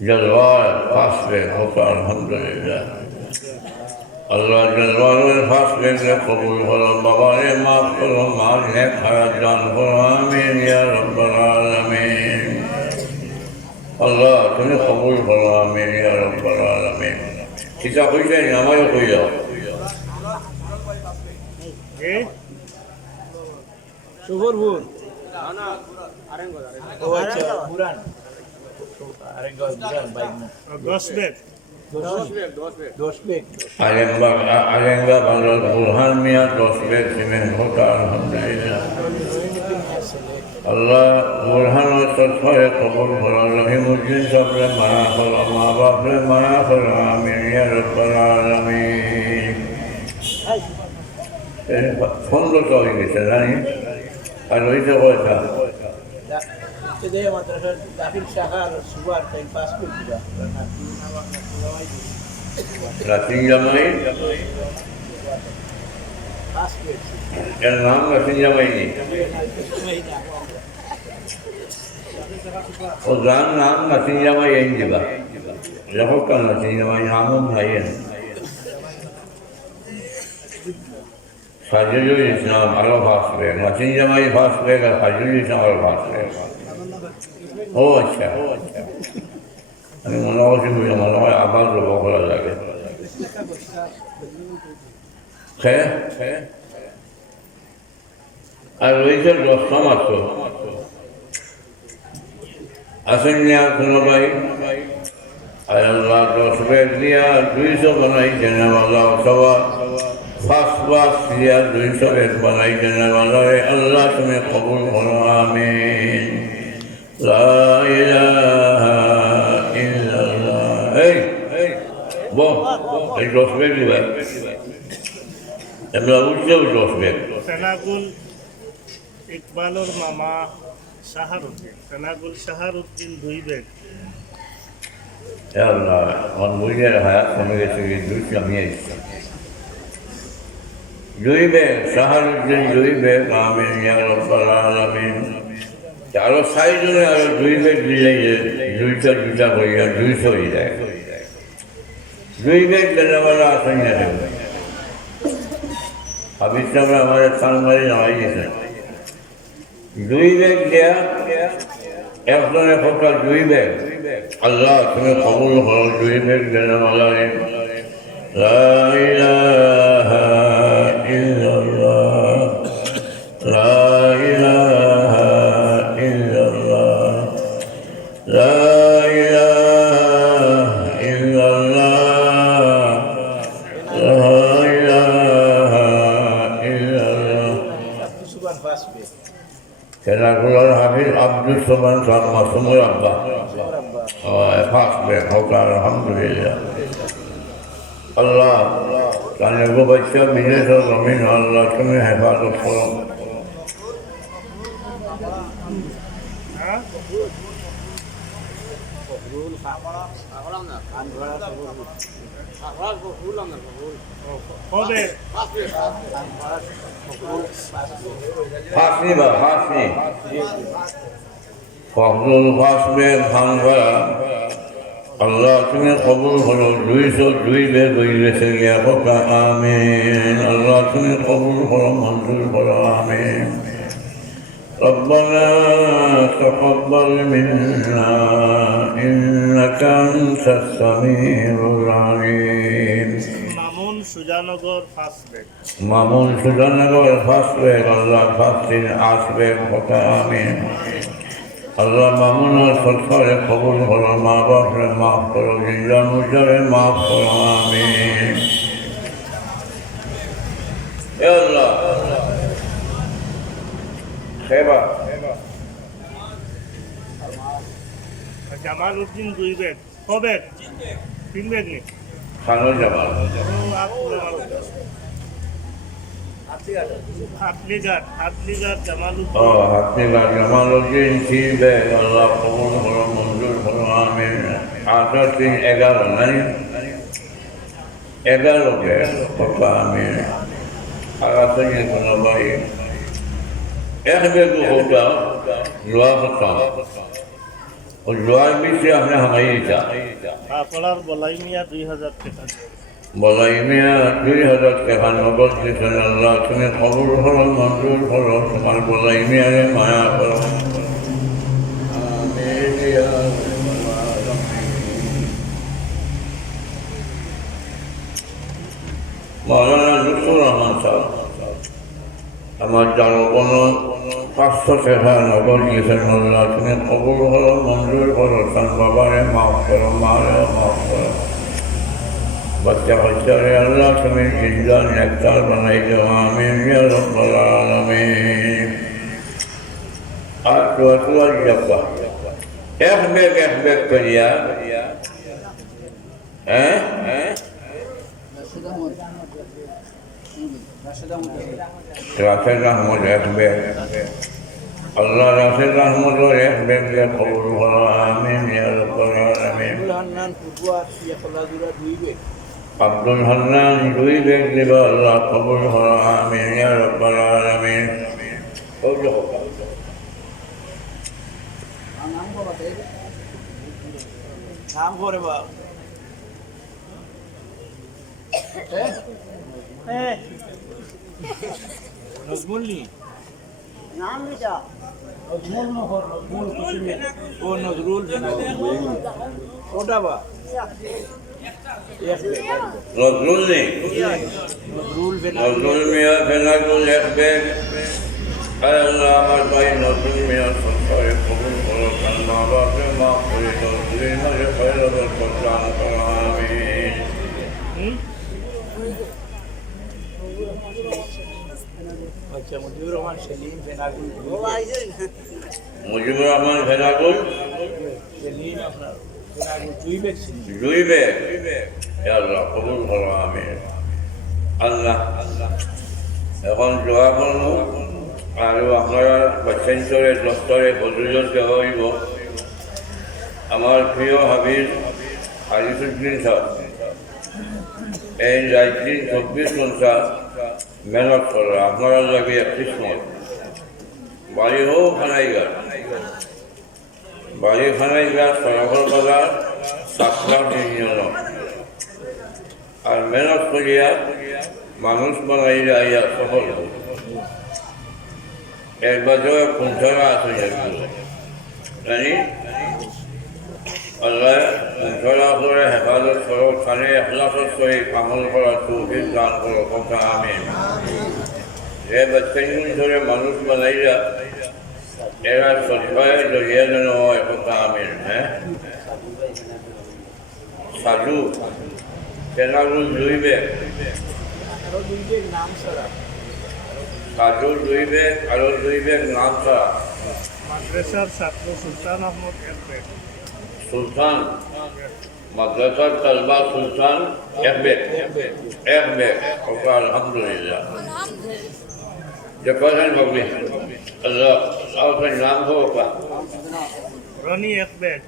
जलवा पास में होता अल्हम्दुलिल्लाह अल्लाह जलवा पास में कबूल करो बाबा ने माफ करो माल है खाया जान करो आमीन या रब्बल आलमीन अल्लाह तुम्हें कबूल करो आमीन या रब्बल आलमीन किसा कोई नहीं हमारे कोई जाओ এ সুবরপুর না আরেঙ্গো ও আচ্ছা পুরান আরেঙ্গো পুরান বাইক না 10 ব্যাক 10 বেগ आलेंगा बंगल बुरहान मियाँ दोस्त बेग सिमेंट होता अल्हम्दुलिल्लाह अल्लाह बुरहान और सत्फाए कबूल करो रहीमुद्दीन सबरे मना करो माँ बाप ने मना करो आमीन या रब्बल आलमीन फोन लो तो ही किसे नहीं अलोई से कोई था Today madrasah dakhil syahar subar time passport juga karena Latin jamai passport yang nama Latin jamai ini और जान नाम Latin jamai yang juga lakukan Latin jamai namun lain Fajrul Islam ala fasbe Latin jamai fasbe ka Fajrul Islam ala fasbe Oh अच्छा अरे मनाओ से मुझे मनाओ आवाज लोगों को लगे खैर আর রয়েছে দশম আছো আসেন নিয়া কোনো ভাই আর আল্লাহ 10 বেগ দিয়া 200 বানাইছেন আল্লাহ সবা ফার্স্ট বাস দিয়া 200 বেগ বানাইছেন আল্লাহ তুমি কবুল করো আমিন لا إله إلا الله hey bon el dosbek dibe আমরা উঠছে দosbek ফেনাগুল ইকবালর মামা শাহরুদ্দিন ফেনাগুল শাহরুদ্দিন 2 back ya Allah on mujer hayat kami gese duit kami işte Duybe Shaharuddin Duybe amin ya rabbal alamin আরো সাইজনে আরো 2 বেগ দিলে দুইটা হইয়া 200 হয়ে যায় 2 বেগ দেওয়ালা আসেন না হাবিজ সাহেব আমাদের সালমারি নামাই গেছে 2 বেগ দেয়া একজনে ফটো 2 বেগ আল্লাহ তুমি কবুল করো 2 বেগ দেওয়ালা লা ইলাহা ইল্লাল্লাহ লা ইলাহা لا إله إلا الله لا إله إلا الله subar passport Kenal Hafiz Abdul Somad sama semua Abah Passport hoka Alhamdulillah Allah Tanya gue baca bila Amin Allah kami hebat tolong কবে Fasni bah, Fasni. Fazlul Fasbe Khangara. Allah तुम्हें कबूल करो 202 बेग से गया होगा आमीन Allah तुम्हें कबूल करो मंजूर करो आमीन ربنا تقبل منا إنك أنت السميع العليم Mamun Sujanagar first bag Mamun Sujanagar first bag Allah first দিন আসবে কথা আমিন আল্লাহ মামুনের সরকারে কবুল করো মা বাপরে মাফ করো জিন্দা মুজারে মাফ করো আমিন এ আল্লাহ সেবা জামাল উদ্দিন 2 ব্যাগ ক ব্যাগ 3 ব্যাগ নি খানো জামাল হাতলিঘাট জামাল ও হাতিগা জামাল উদ্দিন 3 ব্যাগ আল্লাহ কবুল করো মঞ্জুর করো আমিন 8 3 11 নাই 11 ব্যাগ কথা আমিন আগাতে নিয়ে কোনো ভাই এক ব্যাগ হোগা লোয়া কথা और जुआर भी से हमने हमारी था আপনার বলাই মিয়া 2000 টাকা বলাই মিয়া 2000 টাকা নগদ দিয়েছেন আল্লাহ তুমি কবুল করো মঞ্জুর করো তোমার বলাই মিয়ারে মায়া করো আমিন ইয়া মাওলানা লুৎফুর রহমান সাহেব আমার জানো কোনো 500 টাকা নগদ দিয়েছেন আল্লাহ তুমি কবুল করো মঞ্জুর করো তার বাবারে মাফ করো মারে মাফ করো बच्चा बच्चा रे अल्लाह तुम्हें जिंदा नेककार बनाई दो आमीन या रब्बल आलमीन आज तो जब्बा एक बैग करिया हैं राशिद रहमत एक बैग अल्लाह राशिद रहमत और एक बैग ले कबूल करो आमीन या रब्बल आलमीन আব্দুল হান্নান 2 ব্যাগ দিবা আল্লাহ কবুল করো আমিন ইয়া রাব্বাল আলামিন নাম করে বাবা নজমুল নি নাম লিখা নজমুল নহর নজমুল কুসুমে ও নজরুল ওটা বা নজরুল নেই নজরুল মিয়া ফেনাগুল এক ব্যাগ আল্লাহ আমার ভাই নজরুল মিয়া সরকারে কবুল করো তার মা বাপরে মাফ করে দাও দুই মাসে ফয়রবের কল্যাণ করো আমিন আচ্ছা মুজিবুর রহমান সেলিম ফেনাগুল মুজিবুর রহমান ফেনাগুল সেলিম আপনার ফেনাগুল 2 ব্যাগ ইয়া আল্লাহ কবুল করো আমিন আল্লাহ এখন দোয়া করবো আৰু আপনারা বাচ্চাঞ্চলে দপ্তরে বদরুল দেওয়া হইব আমার প্রিয় হাবিব হারিসুদ্দিন সাহেব এই রাত্রি 24 ঘন্টা মেহনত করো আপনারা লাগে 31 মত বাড়ি হোক খানাইঘাট বাড়ি খানাইঘাট সরকার বাজার সাতলাম ইউনিয়ন আর মেহনত করিয়া মানুষ বানাইলে আইয়া সফল হল এর বাজারে কুণ্ঠরা আছে জানি আল্লাহ কুণ্ঠরা করে হেফাজত করো খানে এখলাসের সহিত আমল করা তৌফিক দান করো কথা আমিন যে বাচ্চাগুলো ধরে মানুষ বানাইলা এরা সৎভাবে জড়িয়ে যেন হয় কথা আমিন হ্যাঁ সাধু ফেনাগুল 2 ব্যাগ সাধু 2 ব্যাগ আরো 2 ব্যাগ নাম ছাড়া মাদ্রাসার ছাত্র সুলতান আহমদ 1 ব্যাগ সুলতান মাদ্রাসার তালবা সুলতান 1 ব্যাগ আলহামদুলিল্লাহ जब बबली अल्लाह आपका नाम होगा রনি 1 ব্যাগ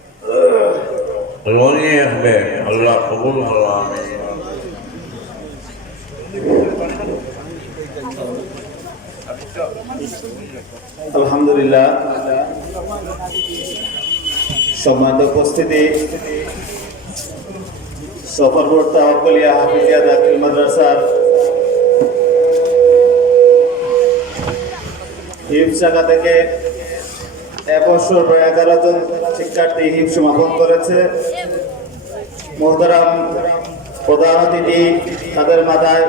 रोनी एक बैग अल्लाह कबूल करो आमीन আলহামদুলিল্লাহ সম্মানিত উপস্থিতি সফরপুর তাওয়াক্কুলিয়া হাফিজিয়া দাখিল মাদ্রাসার হিফজ শাখা থেকে এবছর 11 জন শিক্ষার্থী হিফজ সমাপন করেছে। মোহতারাম প্রধান অতিথি তাদের মাথায়